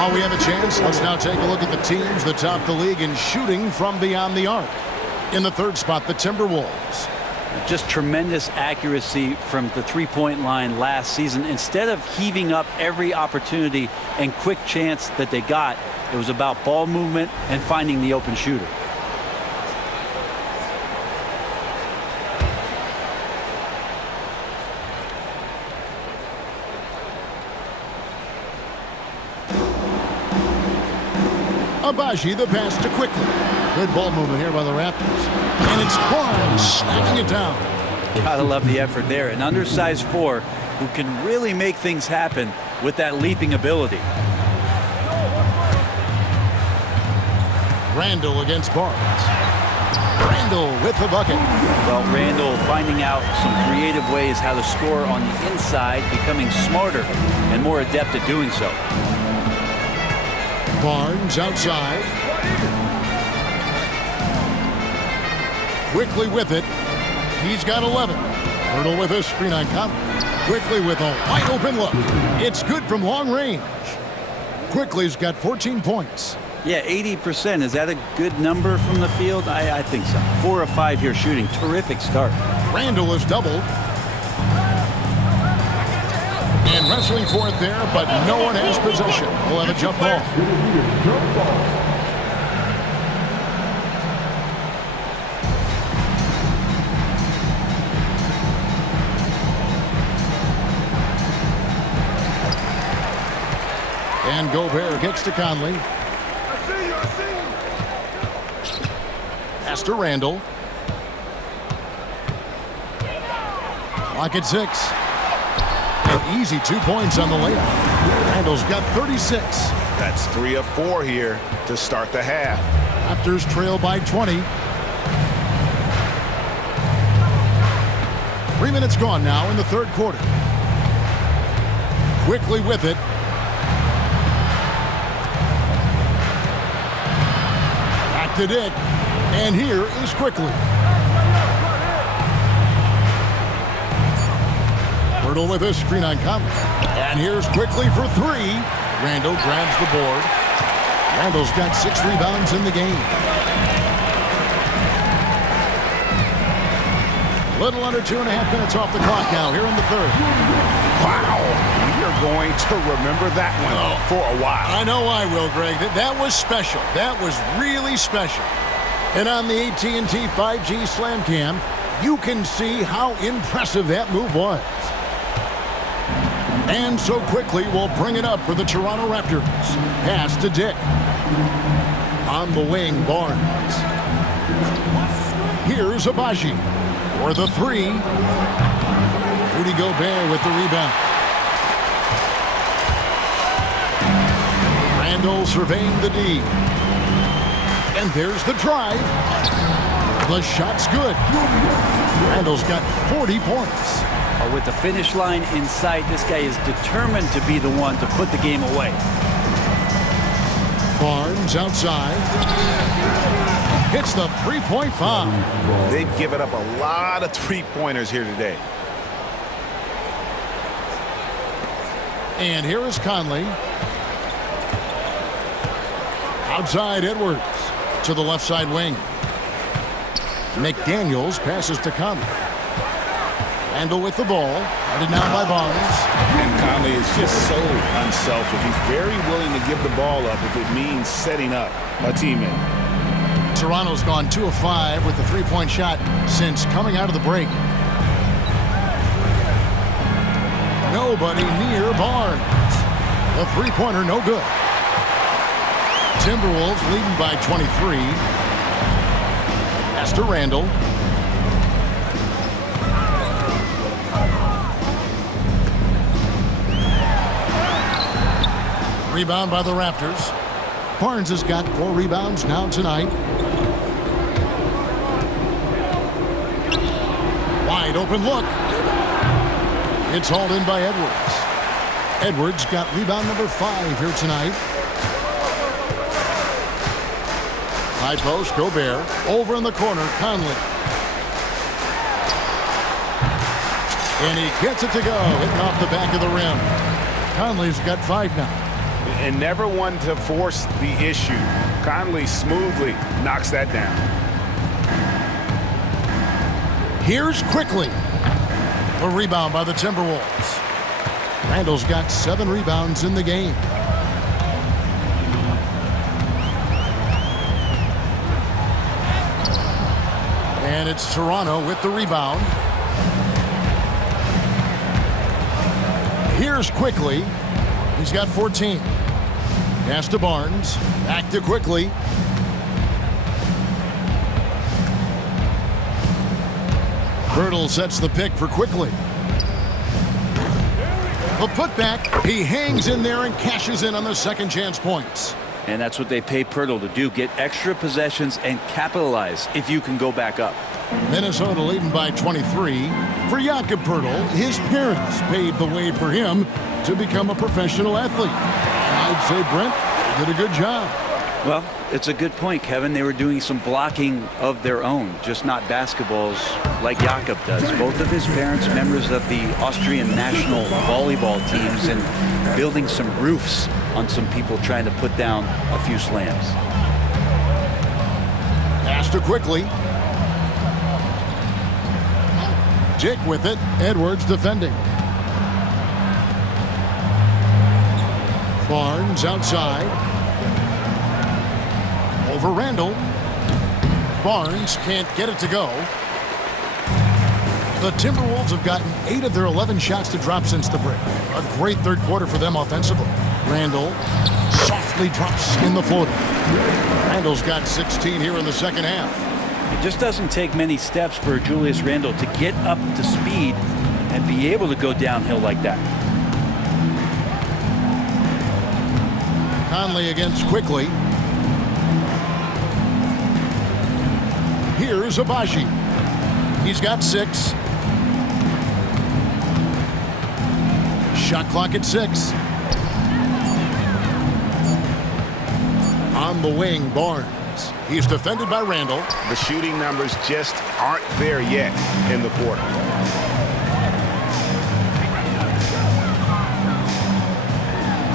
While we have a chance, let's now take a look at the teams that top the league in shooting from beyond the arc. In the third spot, the Timberwolves. Just tremendous accuracy from the three-point line last season. Instead of heaving up every opportunity and quick chance that they got, it was about ball movement and finding the open shooter. Abaji, the pass to Quickly. Good ball movement here by the Raptors. And it's Barnes snapping it down. Gotta love the effort there. An undersized four who can really make things happen with that leaping ability. Randle against Barnes. Randle with the bucket. Well, Randle finding out some creative ways how to score on the inside, becoming smarter and more adept at doing so. Barnes outside. Quickly with it. He's got 11. Hurdle with a screen on Conley. Quickly with a wide open look. It's good from long range. Quickly's got 14 points. Yeah, 80%. Is that a good number from the field? I think so. 4 of 5 here shooting. Terrific start. Randle is doubled. And wrestling for it there, but no one has possession. We'll have a jump ball. And Gobert gets to Conley. Pass to Randle. Clock at 6. An easy 2 points on the layup. Randle's got 36. That's 3 of 4 here to start the half. Raptors trail by 20. 3 minutes gone now in the third quarter. Quickly with it. Back to Dick. And here is Quickly. Hurdle with a screen on Conley. And here's Quickly for 3. Randle grabs the board. Randle's got 6 rebounds in the game. Little under 2.5 minutes off the clock now here in the third. Wow. We are going to remember that one for a while. I know I will, Greg. That was special. That was really special. And on the AT&T 5G Slam Cam, you can see how impressive that move was. And so Quickly will bring it up for the Toronto Raptors. Pass to Dick. On the wing, Barnes. Here's Abaji for the 3. Rudy Gobert with the rebound. Randle surveying the D. And there's the drive. The shot's good. Randle's got 40 points. With the finish line in sight, this guy is determined to be the one to put the game away. Barnes outside. Hits the three-point bomb. They've given up a lot of three-pointers here today. And here is Conley. Outside Edwards to the left side wing. McDaniels passes to Conley. Randle with the ball. Guarded now by Barnes. And Conley is just so unselfish. He's very willing to give the ball up if it means setting up a teammate. Toronto's gone 2 of 5 with the three-point shot since coming out of the break. Nobody near Barnes. The three-pointer no good. Timberwolves leading by 23. Pass to Randle. Rebound by the Raptors. Barnes has got 4 rebounds now tonight. Wide open look. It's hauled in by Edwards. Edwards got rebound number 5 here tonight. High post, Gobert. Over in the corner, Conley. And he gets it to go, hitting off the back of the rim. Conley's got 5 now. and never one to force the issue. Conley smoothly knocks that down. Here's Quickly. The rebound by the Timberwolves. Randle's got 7 rebounds in the game. And it's Toronto with the rebound. Here's Quickly. He's got 14. Pass to Barnes. Back to Quickly. Randle sets the pick for Quickly. A putback. He hangs in there and cashes in on the second chance points. And that's what they pay Pirtle to do, get extra possessions and capitalize if you can go back up. Minnesota leading by 23. For Jakob Pirtle, his parents paved the way for him to become a professional athlete. I'd say Brent did a good job. Well, it's a good point, Kevin. They were doing some blocking of their own, just not basketballs like Jakob does. Both of his parents members of the Austrian national volleyball teams and building some roofs on some people trying to put down a few slams. Pass to Quickly. Dick with it. Edwards defending. Barnes outside. Over Randle. Barnes can't get it to go. The Timberwolves have gotten 8 of their 11 shots to drop since the break. A great third quarter for them offensively. Randle softly drops in the floater. Randle's got 16 here in the second half. It just doesn't take many steps for Julius Randle to get up to speed and be able to go downhill like that. Conley against Quickly. Here's Abaji. He's got 6. Shot clock at 6. On the wing, Barnes. He's defended by Randle. The shooting numbers just aren't there yet in the quarter.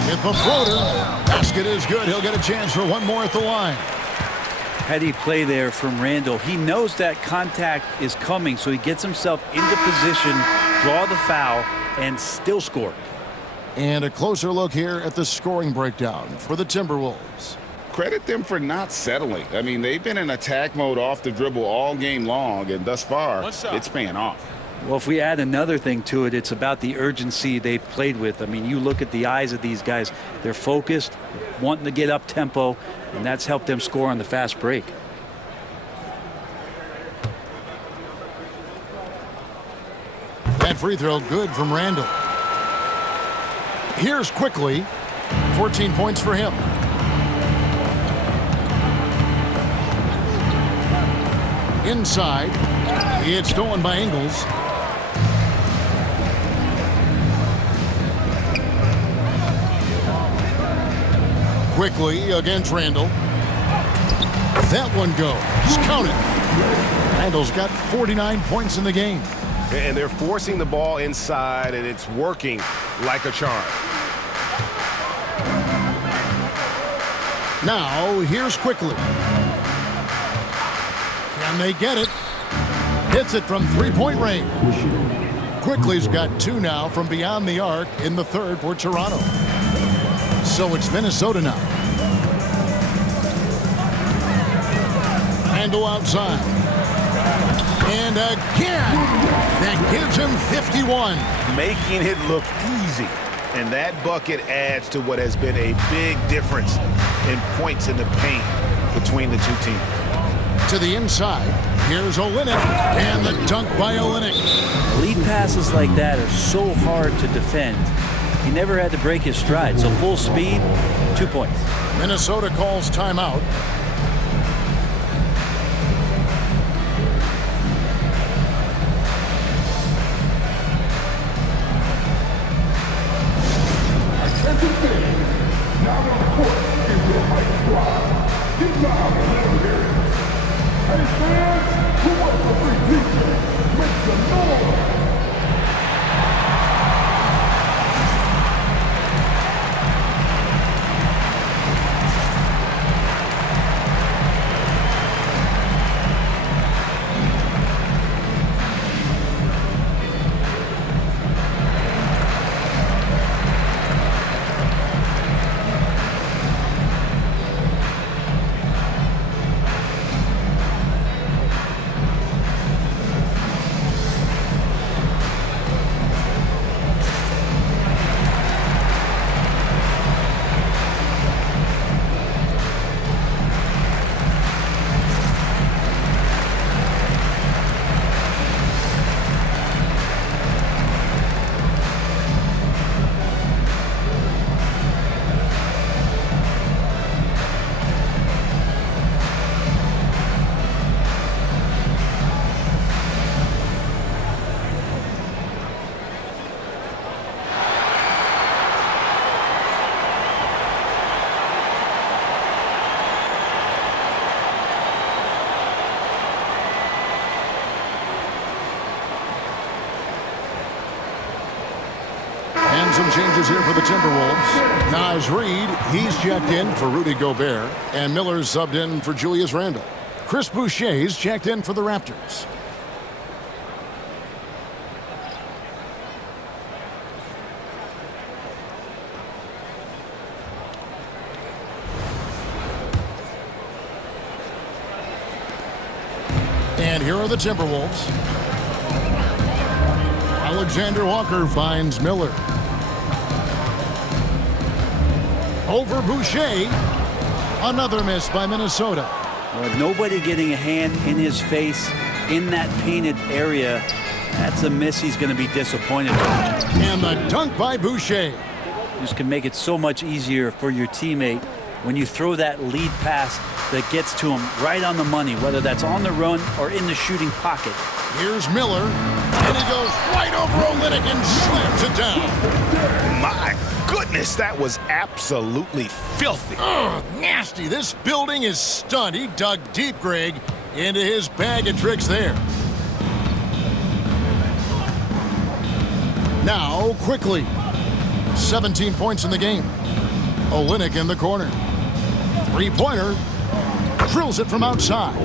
With the floater, basket is good. He'll get a chance for one more at the line. Heady play there from Randle. He knows that contact is coming, so he gets himself into position, draw the foul, and still score. And a closer look here at the scoring breakdown for the Timberwolves. Credit them for not settling. I mean, they've been in attack mode off the dribble all game long, and thus far, it's paying off. Well, if we add another thing to it, it's about the urgency they've played with. I mean, you look at the eyes of these guys. They're focused, wanting to get up tempo, and that's helped them score on the fast break. That free throw good from Randle. Here's Quickly. 14 points for him. Inside. It's stolen by Ingles. Quickly against Randle. That one goes. Count it. Randle's got 49 points in the game. And they're forcing the ball inside, and it's working like a charm. Now, here's Quickly. Can they get it? Hits it from three-point range. Quickly's got 2 now from beyond the arc in the third for Toronto. So it's Minnesota now. Randle outside. And again, that gives him 51. Making it look easy. And that bucket adds to what has been a big difference in points in the paint between the two teams. To the inside, here's Olynyk, and the dunk by Olynyk. Lead passes like that are so hard to defend. He never had to break his stride, so full speed, 2 points. Minnesota calls timeout. changes here for the Timberwolves. Naz Reid, he's checked in for Rudy Gobert, and Miller's subbed in for Julius Randle. Chris Boucher's checked in for the Raptors. And here are the Timberwolves. Alexander Walker finds Miller. Over Boucher. Another miss by Minnesota. With nobody getting a hand in his face in that painted area, that's a miss he's going to be disappointed with. And the dunk by Boucher. This can make it so much easier for your teammate when you throw that lead pass that gets to him right on the money, whether that's on the run or in the shooting pocket. Here's Miller, and he goes right over Olynyk and slams it down. My goodness, that was absolutely filthy. Oh, nasty. This building is stunned. He dug deep, Greg, into his bag of tricks there. Now, quickly. 17 points in the game. Olynyk in the corner. Three-pointer. Drills it from outside.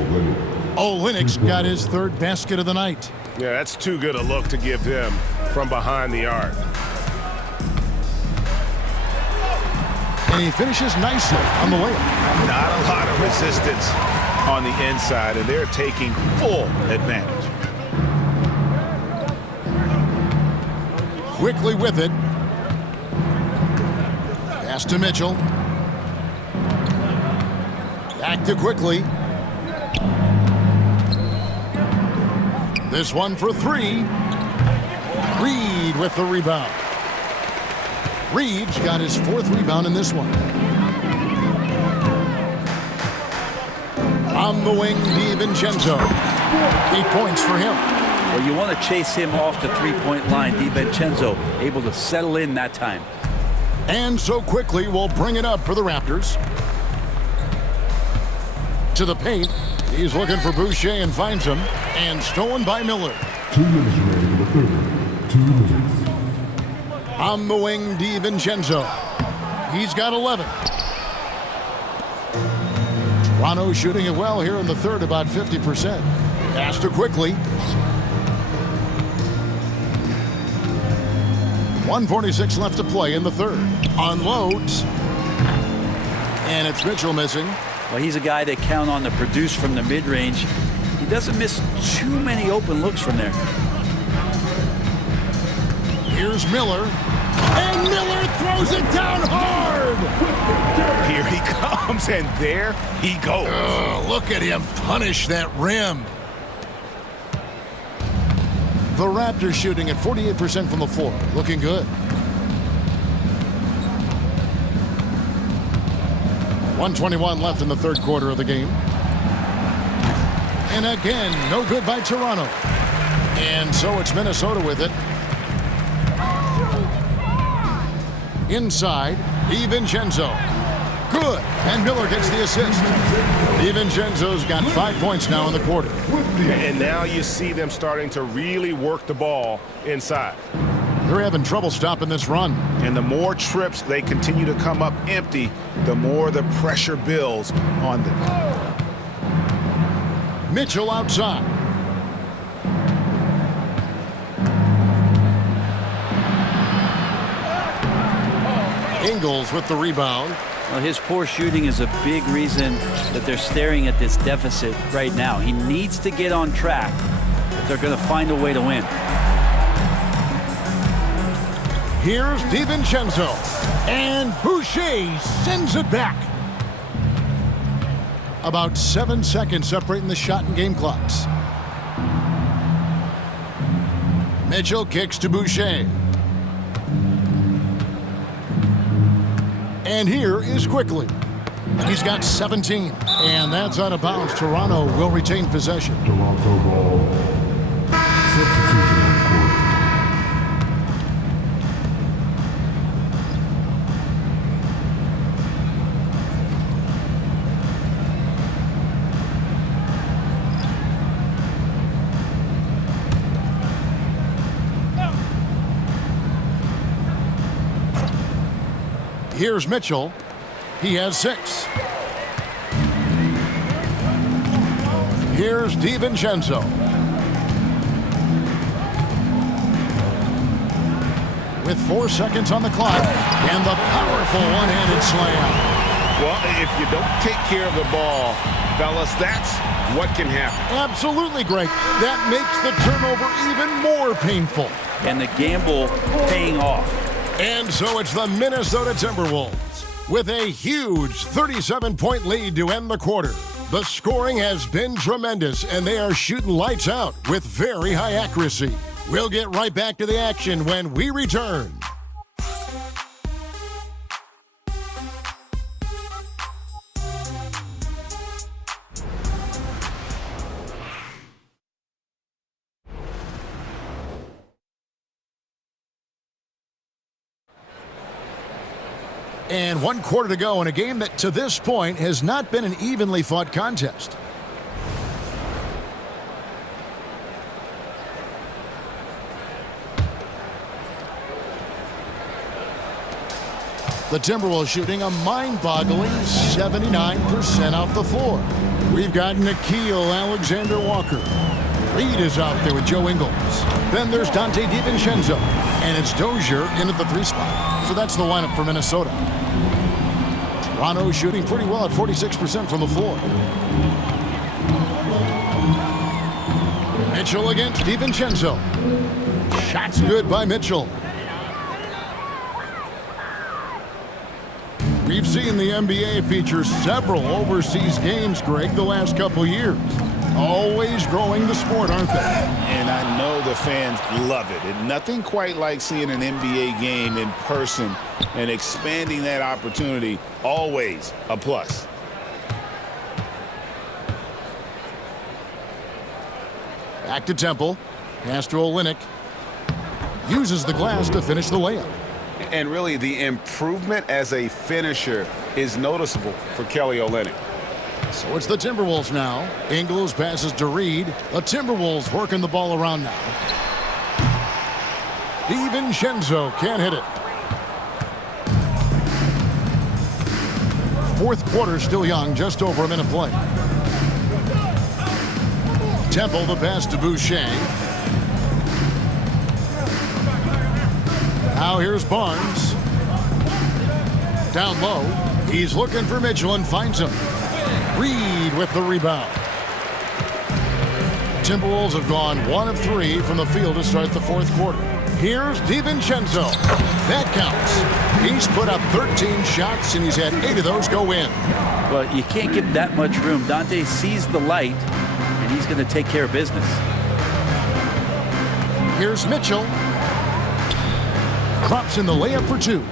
Olynyk's got his third basket of the night. Yeah, that's too good a look to give him from behind the arc. And he finishes nicely on the layup. Not a lot of resistance on the inside, and they're taking full advantage. Quickly with it. Pass to Mitchell. Back to Quickly. This one for three. Reid with the rebound. Reid's got his fourth rebound in this one. On the wing, DiVincenzo. 8 points for him. Well, you want to chase him off the three-point line. DiVincenzo able to settle in that time. And so Quickly will bring it up for the Raptors. To the paint. He's looking for Boucher and finds him. And stolen by Miller. 2 minutes remaining in the third. 2 minutes. On the wing, DiVincenzo. He's got 11. Toronto shooting it well here in the third, about 50%. Pass to Quickly. 1:46 left to play in the third. Unloads. And it's Mitchell missing. Well, he's a guy they count on to produce from the mid-range. He doesn't miss too many open looks from there. Here's Miller. And Miller throws it down hard. Here he comes, and there he goes. Oh, look at him punish that rim. The Raptors shooting at 48% from the floor. Looking good. 1:21 left in the third quarter of the game. And again, no good by Toronto. And so it's Minnesota with it. Inside, DiVincenzo. Good. And Miller gets the assist. DiVincenzo's got 5 points now in the quarter. And now you see them starting to really work the ball inside. They're having trouble stopping this run. And the more trips they continue to come up empty, the more the pressure builds on them. Mitchell outside. Ingles with the rebound. Well, his poor shooting is a big reason that they're staring at this deficit right now. He needs to get on track if they're going to find a way to win. Here's DiVincenzo. And Boucher sends it back. About 7 seconds separating the shot and game clocks. Mitchell kicks to Boucher. And here is Quickly. He's got 17. And that's out of bounds. Toronto will retain possession. Toronto ball. Substitution on court. Here's Mitchell. He has 6. Here's DiVincenzo. With 4 seconds on the clock, and the powerful one-handed slam. Well, if you don't take care of the ball, fellas, that's what can happen. Absolutely, Greg. That makes the turnover even more painful. And the gamble paying off. And so it's the Minnesota Timberwolves with a huge 37-point lead to end the quarter. The scoring has been tremendous, and they are shooting lights out with very high accuracy. We'll get right back to the action when we return. And 1 quarter to go in a game that to this point has not been an evenly fought contest. The Timberwolves shooting a mind-boggling 79% off the floor. We've got Nickeil Alexander-Walker. Reed is out there with Joe Ingles. Then there's Donte DiVincenzo. And it's Dozier in at the 3 spot. So that's the lineup for Minnesota. Toronto shooting pretty well at 46% from the floor. Mitchell against DiVincenzo. Shots good by Mitchell. We've seen the NBA feature several overseas games, Greg, the last couple years. Always growing the sport, aren't they? And I know the fans love it. And nothing quite like seeing an NBA game in person and expanding that opportunity. Always a plus. Back to Temple. Pass to Olynyk. Uses the glass to finish the layup. And really, the improvement as a finisher is noticeable for Kelly Olynyk. So it's the Timberwolves now. Ingles passes to Reed. The Timberwolves working the ball around now. DiVincenzo can't hit it. 4th quarter still young, just over a minute play. Temple the pass to Boucher. Now here's Barnes. Down low. He's looking for Mitchell and finds him. Reed with the rebound. Timberwolves have gone 1 of 3 from the field to start the 4th quarter. Here's DiVincenzo. That counts. He's put up 13 shots, and he's had 8 of those go in. Well, you can't give that much room. Donte sees the light, and he's going to take care of business. Here's Mitchell. Drops in the layup for 2.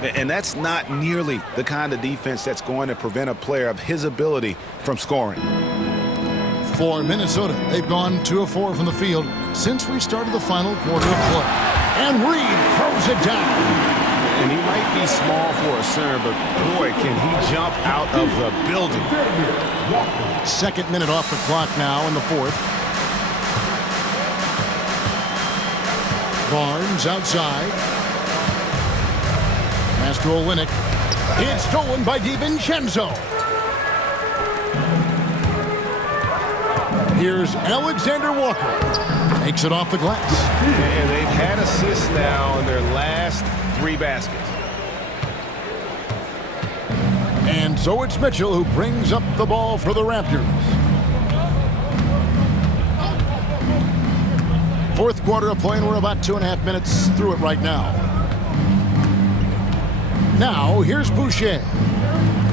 And that's not nearly the kind of defense that's going to prevent a player of his ability from scoring. For Minnesota, they've gone 2 of 4 from the field since we started the final quarter of play. And Reed throws it down. And he might be small for a center, but boy, can he jump out of the building. 2nd minute off the clock now in the 4th. Barnes outside. Pass to Olynyk. It's stolen by DiVincenzo. Here's Alexander Walker. Makes it off the glass. And they've had assists now in their last 3 baskets. And so it's Mitchell who brings up the ball for the Raptors. 4th quarter of play, and we're about 2.5 minutes through it right now. Now, here's Boucher.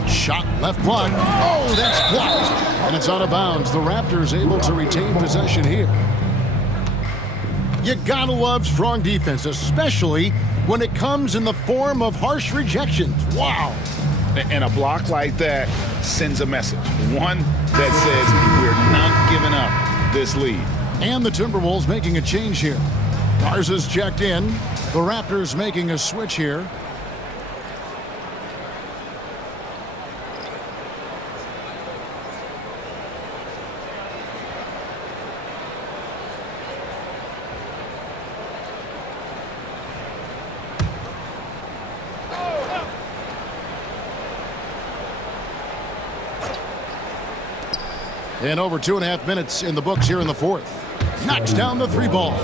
Shot left block. Oh, that's blocked. And it's out of bounds. The Raptors able to retain possession here. You gotta love strong defense, especially when it comes in the form of harsh rejections. Wow. And a block like that sends a message. One that says we're not giving up this lead. And the Timberwolves making a change here. Garza's checked in. The Raptors making a switch here. And over 2.5 minutes in the books here in the fourth. Knocks down the 3 ball.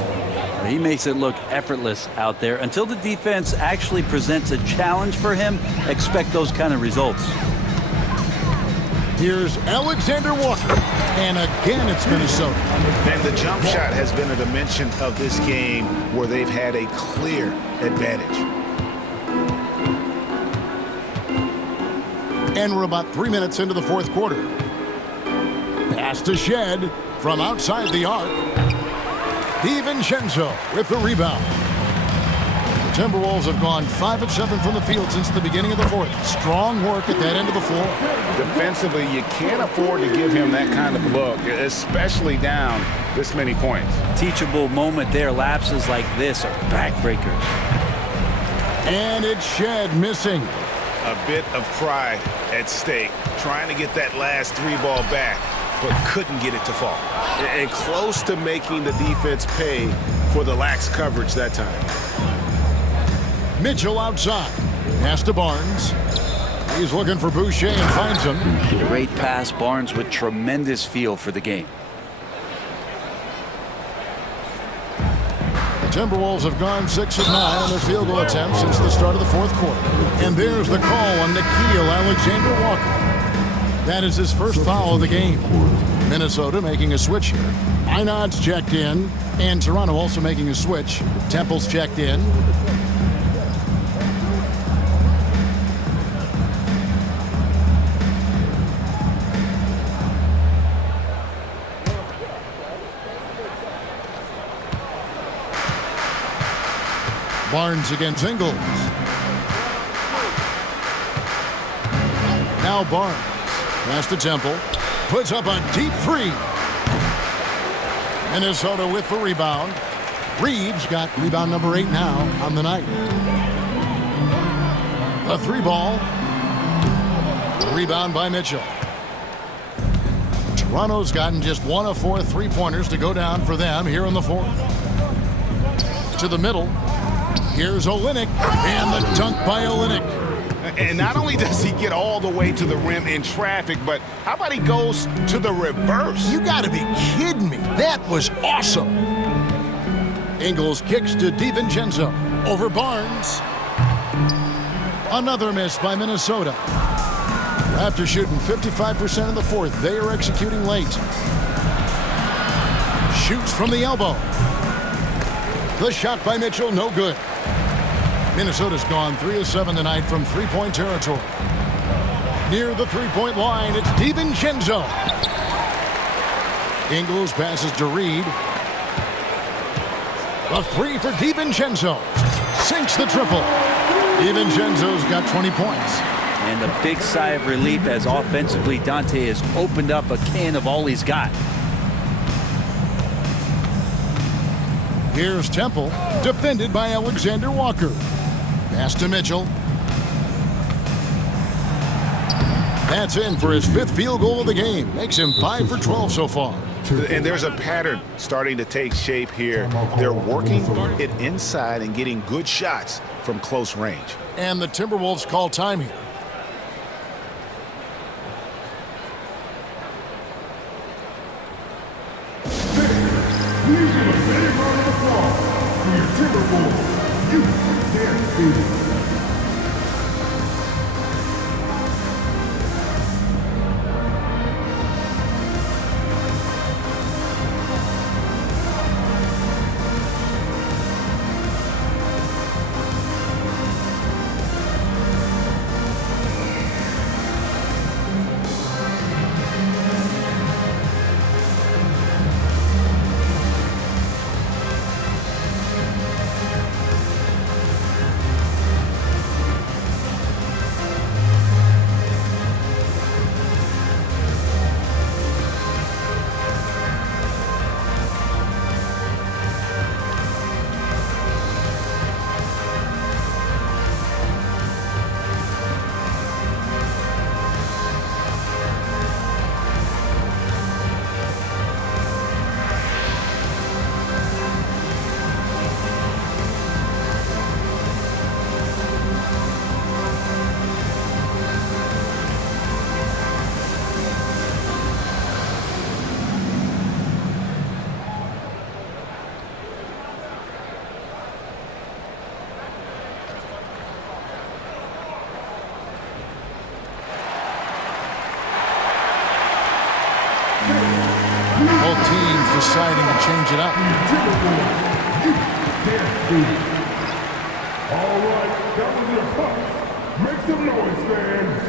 He makes it look effortless out there. Until the defense actually presents a challenge for him, expect those kind of results. Here's Alexander Walker. And again, it's Minnesota. And the jump shot has been a dimension of this game where they've had a clear advantage. And we're about 3 minutes into the fourth quarter. Pass to Shed from outside the arc. DiVincenzo with the rebound. The Timberwolves have gone 5 of 7 from the field since the beginning of the fourth. Strong work at that end of the floor. Defensively, you can't afford to give him that kind of look, especially down this many points. Teachable moment there. Lapses like this are backbreakers. And it's Shed missing. A bit of pride at stake, trying to get that last 3 ball back, but couldn't get it to fall. And close to making the defense pay for the lax coverage that time. Mitchell outside. Pass to Barnes. He's looking for Boucher and finds him. Great pass. Barnes with tremendous feel for the game. The Timberwolves have gone 6 of 9 on their field goal attempts since the start of the fourth quarter. And there's the call on Nickeil Alexander Walker. That is his first foul of the game. Minnesota making a switch here. Einad's checked in, and Toronto also making a switch. Temple's checked in. Barnes against Ingles. Now Barnes. Pass to Temple. Puts up a deep 3. Minnesota with the rebound. Reeves got rebound number 8 now on the night. A 3 ball. Rebound by Mitchell. Toronto's gotten just 1 of 4 3-pointers to go down for them here in the fourth. To the middle. Here's Olynyk, and the dunk by Olynyk. And not only does he get all the way to the rim in traffic, but how about he goes to the reverse? You gotta be kidding me. That was awesome. Ingles kicks to DiVincenzo over Barnes. Another miss by Minnesota. Raptors shooting 55% in the fourth. They are executing late. Shoots from the elbow. The shot by Mitchell, no good. Minnesota's gone 3 of 7 tonight from 3-point territory. Near the 3-point line, it's DiVincenzo. Ingles passes to Reed. A 3 for DiVincenzo. Sinks the triple. DiVincenzo's got 20 points. And a big sigh of relief as offensively Dante has opened up a can of all he's got. Here's Temple, defended by Alexander Walker. Pass to Mitchell. That's in for his 5th field goal of the game. Makes him 5 for 12 so far. And there's a pattern starting to take shape here. They're working it inside and getting good shots from close range. And the Timberwolves call time here. both teams deciding to change it up. All right, that was your punch. Make some noise, fans.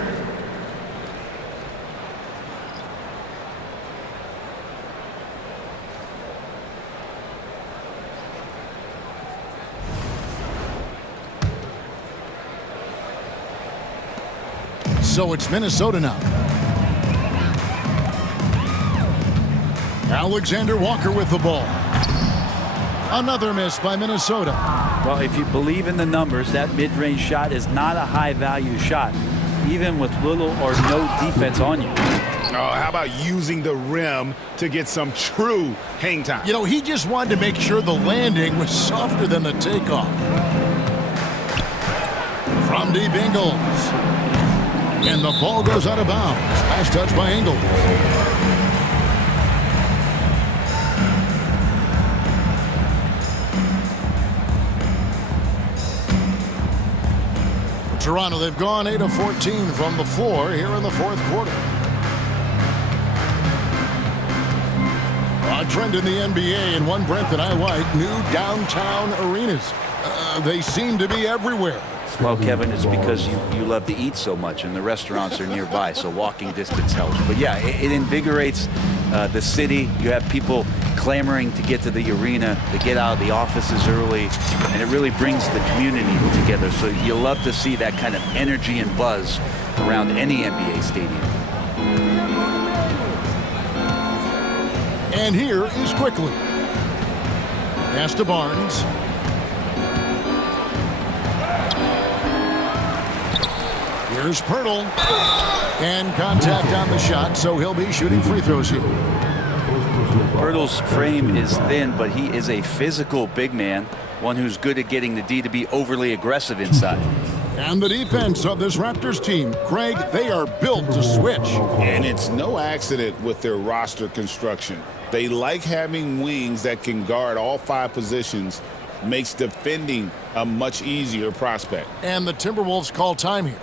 So it's Minnesota now. Alexander Walker with the ball. Another miss by Minnesota. Well, if you believe in the numbers, that mid-range shot is not a high-value shot, even with little or no defense on you. Oh, how about using the rim to get some true hang time? You know, he just wanted to make sure the landing was softer than the takeoff. From deep, Ingles. And the ball goes out of bounds. Nice touch by Ingles. For Toronto, they've gone 8 of 14 from the floor here in the fourth quarter. A trend in the NBA, and one, Brent, that I like, new downtown arenas. They seem to be everywhere. Well, Kevin, it's because you love to eat so much and the restaurants are nearby, so walking distance helps. But yeah, it invigorates the city. You have people clamoring to get to the arena, to get out of the offices early, and it really brings the community together. So you'll love to see that kind of energy and buzz around any NBA stadium. And here is Quickly. Pass to Barnes. Here's Pirtle. And contact on the shot, so he'll be shooting free throws here. Pirtle's frame is thin, but he is a physical big man, one who's good at getting the D to be overly aggressive inside. And the defense of this Raptors team, Craig, they are built to switch. And it's no accident with their roster construction. They like having wings that can guard all 5 positions, makes defending a much easier prospect. And the Timberwolves call time here.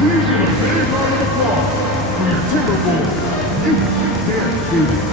Please give a big round of applause for your Timberwolves. You can dance, baby.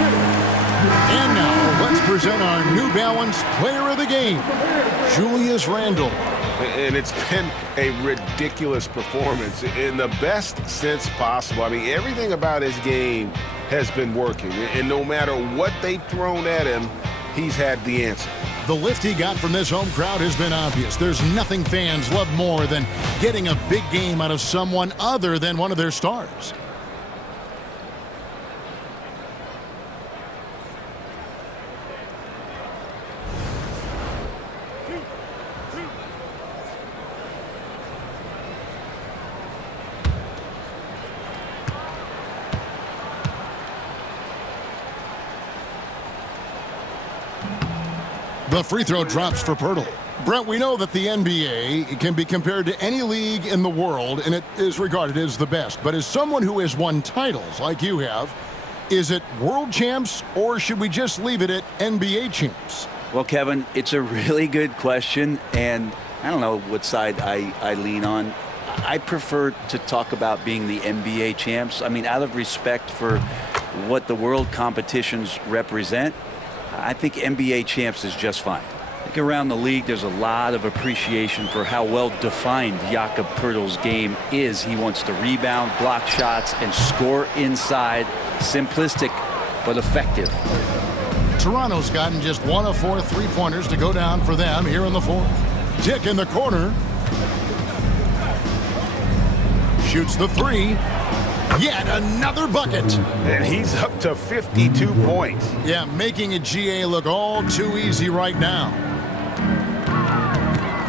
And now, let's present our New Balance Player of the Game, Julius Randle. And it's been a ridiculous performance in the best sense possible. I mean, everything about his game has been working. And no matter what they've thrown at him, he's had the answer. The lift he got from this home crowd has been obvious. There's nothing fans love more than getting a big game out of someone other than one of their stars. The free throw drops for Pirtle. Brent, we know that the NBA can be compared to any league in the world, and it is regarded as the best. But as someone who has won titles like you have, is it world champs, or should we just leave it at NBA champs? Well, Kevin, it's a really good question, and I don't know what side I lean on. I prefer to talk about being the NBA champs. I mean, out of respect for what the world competitions represent, I think NBA champs is just fine. I think around the league, there's a lot of appreciation for how well-defined Jakob Poeltl's game is. He wants to rebound, block shots, and score inside. Simplistic, but effective. Toronto's gotten just 1 of 4 3-pointers to go down for them here in the fourth. Dick in the corner. Shoots the 3. Yet another bucket. And he's up to 52 points. Yeah, making a GA look all too easy right now.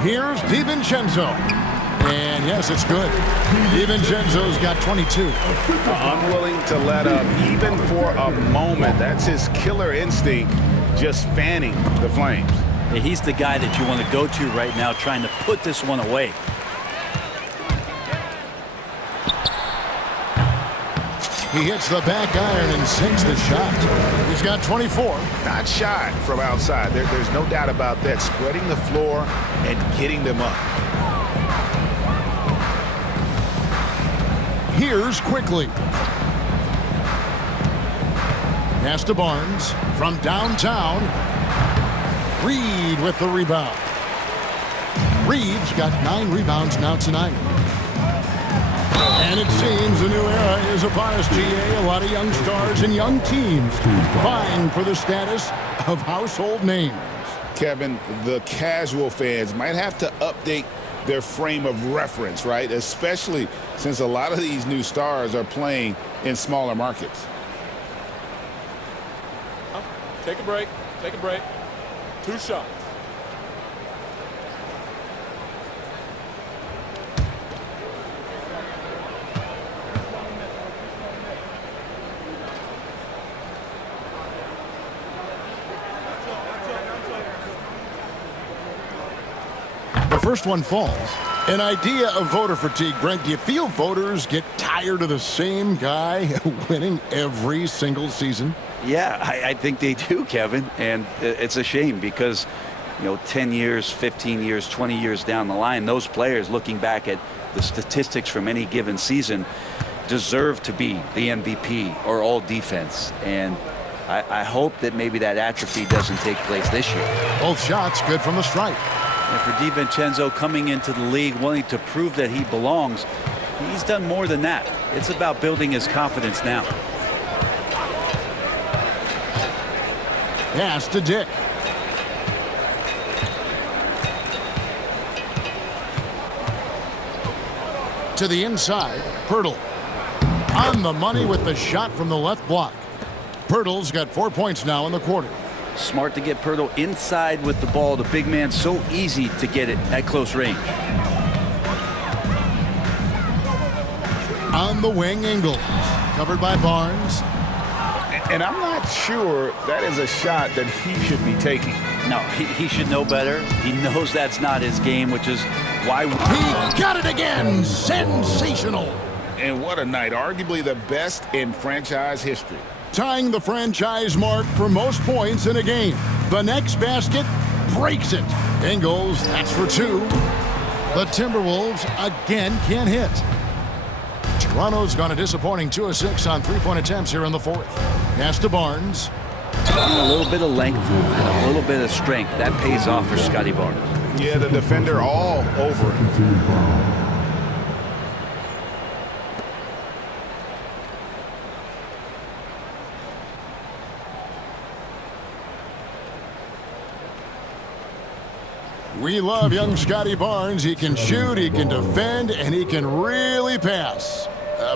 Here's DiVincenzo. And yes, it's good. DiVincenzo's got 22. Unwilling to let up even for a moment. That's his killer instinct, just fanning the flames. Yeah, he's the guy that you want to go to right now, trying to put this one away. He hits the back iron and sinks the shot. He's got 24. Not shy from outside. There's no doubt about that. Spreading the floor and getting them up. Here's quickly. Pass to Barnes from downtown. Reed with the rebound. Reed's got 9 rebounds now tonight. And it seems a new era is upon us, GA. A lot of young stars and young teams vying for the status of household names. Kevin, the casual fans might have to update their frame of reference, right? Especially since a lot of these new stars are playing in smaller markets. Take a break. Take a break. 2 shots. The first one falls. An idea of voter fatigue, Brent. Do you feel voters get tired of the same guy winning every single season? Yeah, I think they do, Kevin. And it's a shame because, 10 years, 15 years, 20 years down the line, those players looking back at the statistics from any given season deserve to be the MVP or all defense. And I hope that maybe that atrophy doesn't take place this year. Both shots good from the stripe. And for DiVincenzo coming into the league wanting to prove that he belongs, he's done more than that. It's about building his confidence now. Pass to Dick. To the inside, Poeltl. On the money with the shot from the left block. Poeltl's got 4 points now in the quarter. Smart to get Poeltl inside with the ball. The big man so easy to get it at close range. On the wing, Ingles. Covered by Barnes. And I'm not sure that is a shot that he should be taking. No, he should know better. He knows that's not his game, which is why he got it again. Sensational. And what a night. Arguably the best in franchise history. Tying the franchise mark for most points in a game. The next basket breaks it. Ingles, that's for 2. The Timberwolves again can't hit. Toronto's gone a disappointing 2 of 6 on 3-point attempts here in the fourth. Pass to Barnes. A little bit of length and a little bit of strength. That pays off for Scottie Barnes. Yeah, the defender all over it. We love young Scottie Barnes. He can shoot, he can defend, and he can really pass.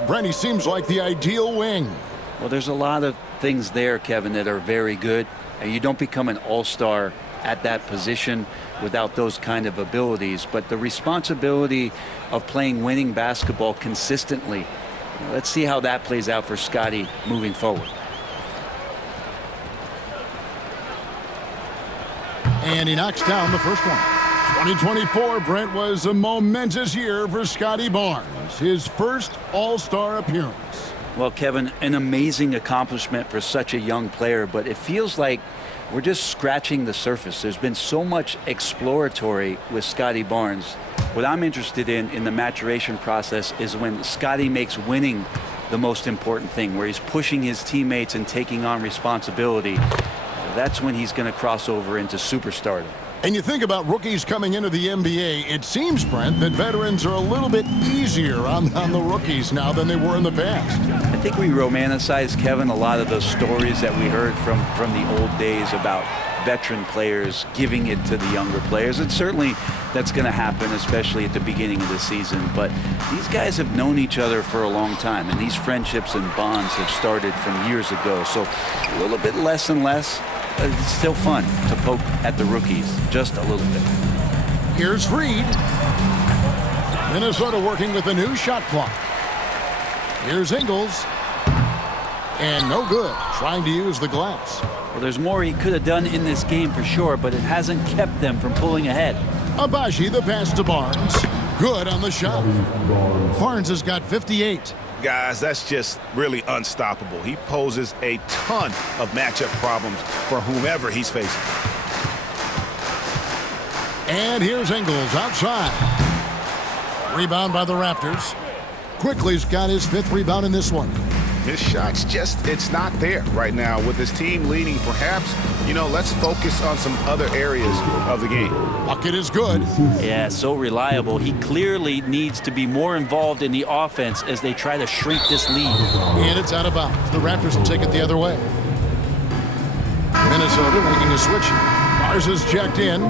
Brent, he seems like the ideal wing. Well, there's a lot of things there, Kevin, that are very good. And you don't become an all-star at that position without those kind of abilities. But the responsibility of playing winning basketball consistently, let's see how that plays out for Scottie moving forward. And he knocks down the first one. 2024, Brent, was a momentous year for Scottie Barnes. His first all-star appearance. Well, Kevin, an amazing accomplishment for such a young player, but it feels like we're just scratching the surface. There's been so much exploratory with Scottie Barnes. What I'm interested in the maturation process is when Scottie makes winning the most important thing, where he's pushing his teammates and taking on responsibility. That's when he's going to cross over into superstardom. And you think about rookies coming into the NBA, it seems, Brent, that veterans are a little bit easier on the rookies now than they were in the past. I think we romanticize, Kevin, a lot of those stories that we heard from the old days about veteran players giving it to the younger players. And certainly that's going to happen, especially at the beginning of the season. But these guys have known each other for a long time, and these friendships and bonds have started from years ago. So a little bit less and less. It's still fun to poke at the rookies, just a little bit. Here's Reed. Minnesota working with a new shot clock. Here's Ingles. And no good, trying to use the glass. Well, there's more he could have done in this game for sure, but it hasn't kept them from pulling ahead. Abaji, the pass to Barnes. Good on the shot. Barnes has got 58. Guys, that's just really unstoppable. He poses a ton of matchup problems for whomever he's facing. And here's Ingles outside. Rebound by the Raptors. Quickly's got his 5th rebound in this one. His shot's just, it's not there right now. With his team leading, perhaps, let's focus on some other areas of the game. Bucket is good. Yeah, so reliable. He clearly needs to be more involved in the offense as they try to shrink this lead. And it's out of bounds. The Raptors will take it the other way. Minnesota making a switch. Mars is checked in.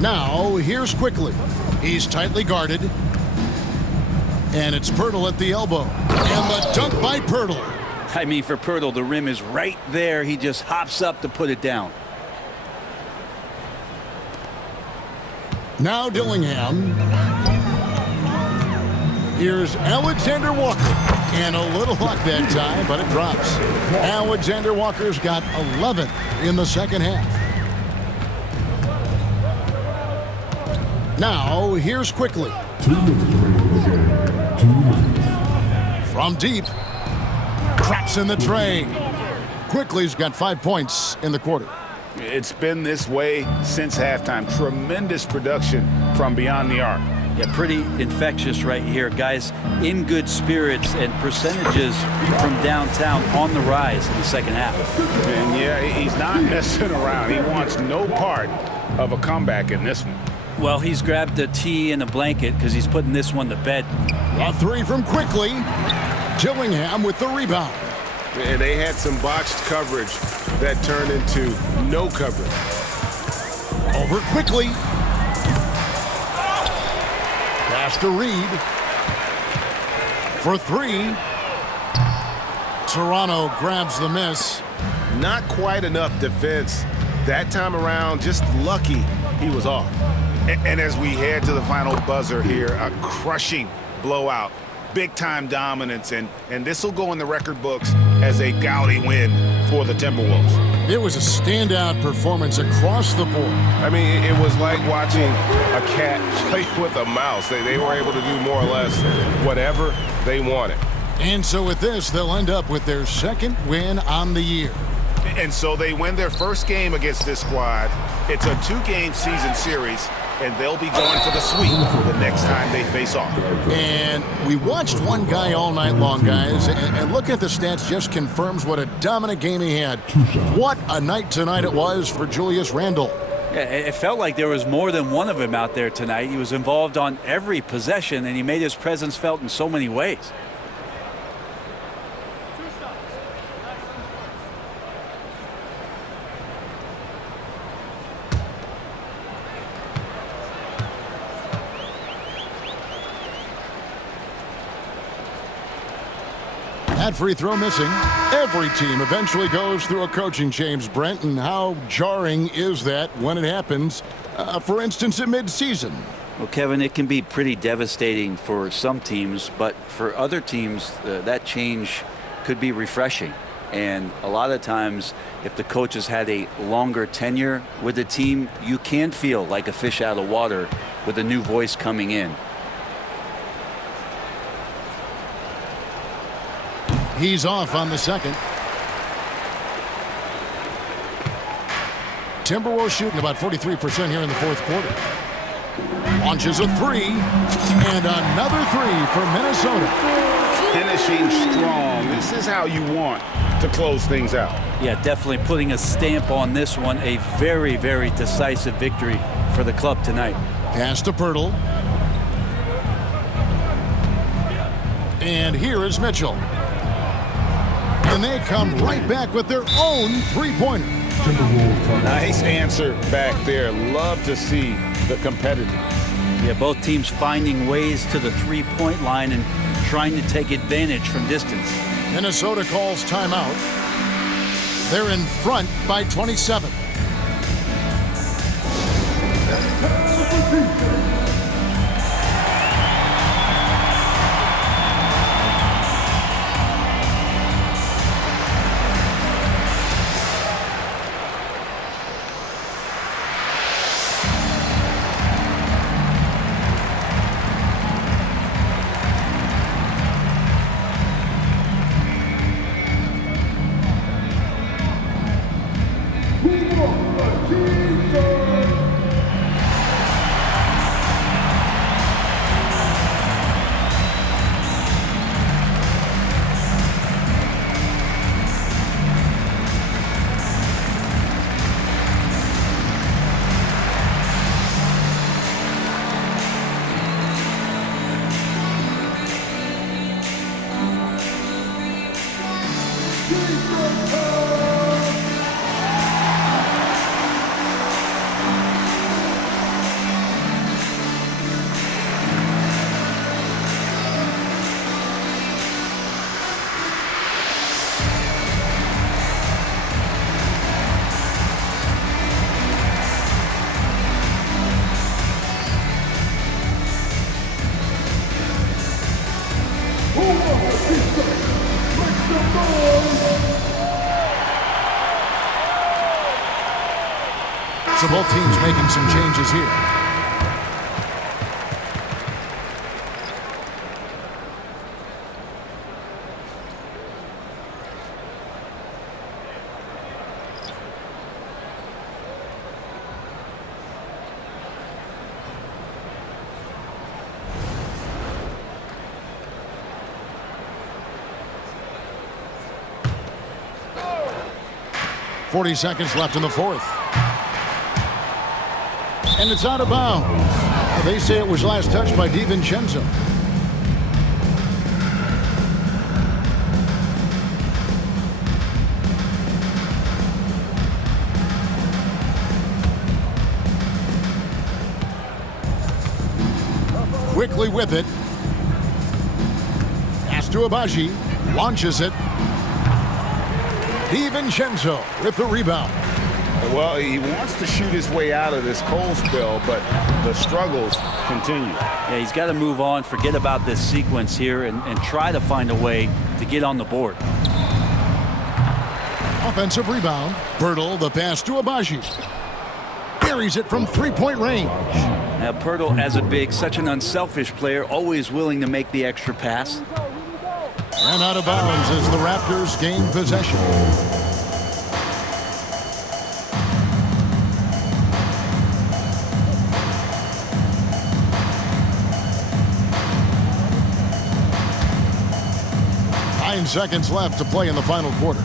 Now, here's Quickly. He's tightly guarded. And it's Pirtle at the elbow. And the dunk by Pirtle. I mean, for Pirtle, the rim is right there. He just hops up to put it down. Now Dillingham. Here's Alexander Walker. And a little luck that time, but it drops. Alexander Walker's got 11 in the second half. Now, here's Quickly. 2 minutes remaining in the game. 2 minutes. From deep. Craps in the tray. Quickly's got 5 points in the quarter. It's been this way since halftime. Tremendous production from beyond the arc. Yeah, pretty infectious right here. Guys in good spirits and percentages from downtown on the rise in the second half. And yeah, he's not messing around. He wants no part of a comeback in this one. Well, he's grabbed a tee and a blanket because he's putting this one to bed. A 3 from Quickly. Dillingham with the rebound. And they had some botched coverage that turned into no coverage. Over Quickly. Pass to Reed. For 3. Toronto grabs the miss. Not quite enough defense. That time around, just lucky he was off. And as we head to the final buzzer here, a crushing blowout, big-time dominance, and this will go in the record books as a gaudy win for the Timberwolves. It was a standout performance across the board. I mean, it was like watching a cat play with a mouse. They were able to do more or less whatever they wanted. And so with this, they'll end up with their 2nd win on the year. And so they win their first game against this squad. It's a 2-game season series, and they'll be going for the sweep the next time they face off. And we watched one guy all night long, guys, and looking at the stats just confirms what a dominant game he had. What a night tonight it was for Julius Randle. Yeah, it felt like there was more than one of him out there tonight. He was involved on every possession, and he made his presence felt in so many ways. That free throw missing. Every team eventually goes through a coaching change, Brent, and how jarring is that when it happens, for instance, at midseason? Well, Kevin, it can be pretty devastating for some teams, but for other teams, that change could be refreshing. And a lot of times, if the coach has had a longer tenure with the team, you can feel like a fish out of water with a new voice coming in. He's off on the second. Timberwolves shooting about 43% here in the fourth quarter. Launches a three, and another three for Minnesota. Finishing strong. This is how you want to close things out. Yeah, definitely putting a stamp on this one. A very, very decisive victory for the club tonight. Pass to Pirtle. And here is Mitchell. And they come right back with their own three-pointer. Nice answer back there. Love to see the competitiveness. Yeah, both teams finding ways to the three-point line and trying to take advantage from distance. Minnesota calls timeout. They're in front by 27. So both teams making some changes here. – 40 seconds left in the fourth. And it's out of bounds. They say it was last touched by DiVincenzo. Quickly with it. Pass to Abaji. Launches it. DiVincenzo with the rebound. Well, he wants to shoot his way out of this cold spell, but the struggles continue. Yeah, he's got to move on, forget about this sequence here, and try to find a way to get on the board. Offensive rebound. Pirtle, the pass to Abaji. Buries it from three-point range. Now, Pirtle, as a big, such an unselfish player, always willing to make the extra pass. And out of bounds as the Raptors gain possession. Seconds left to play in the final quarter.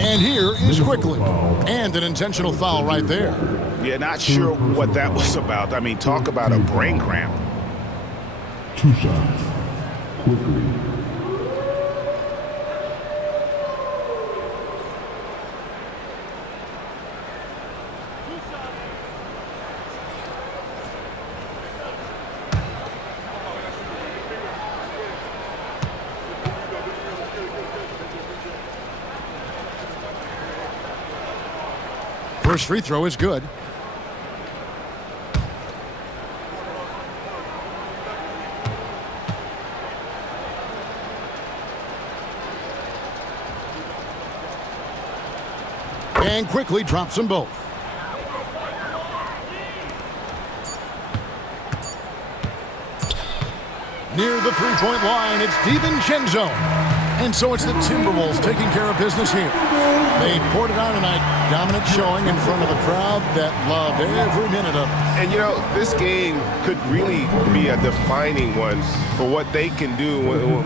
And here is quickly. And an intentional foul right there. Yeah, not sure what that was about. I mean, talk about a brain cramp. 2 shots. Quickly. First free throw is good. and quickly drops them both. Near the three-point line, it's DiVincenzo. And so it's the Timberwolves taking care of business here. They poured it on tonight. Dominant showing in front of a crowd that loved every minute of it. And, you know, this game could really be a defining one for what they can do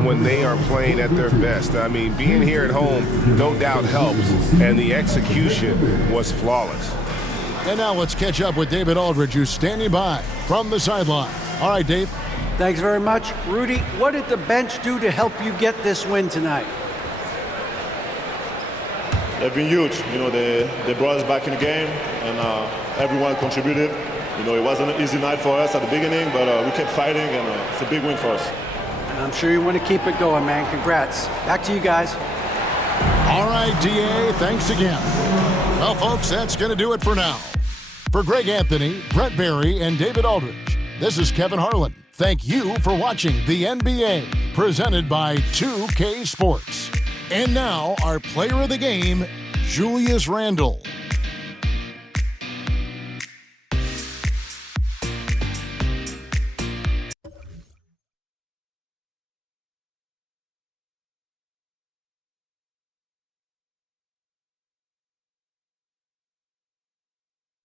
when they are playing at their best. I mean, being here at home, no doubt helps, and the execution was flawless. And now let's catch up with David Aldridge, who's standing by from the sideline. All right, Dave. Thanks very much. Rudy, what did the bench do to help you get this win tonight? They've been huge. You know, they brought us back in the game, and everyone contributed. You know, it wasn't an easy night for us at the beginning, but we kept fighting, and it's a big win for us. And I'm sure you want to keep it going, man. Congrats. Back to you guys. All right, DA, thanks again. Well, folks, that's going to do it for now. For Greg Anthony, Brett Barry, and David Aldridge, this is Kevin Harlan. Thank you for watching the NBA, presented by 2K Sports. And now, our player of the game, Julius Randle.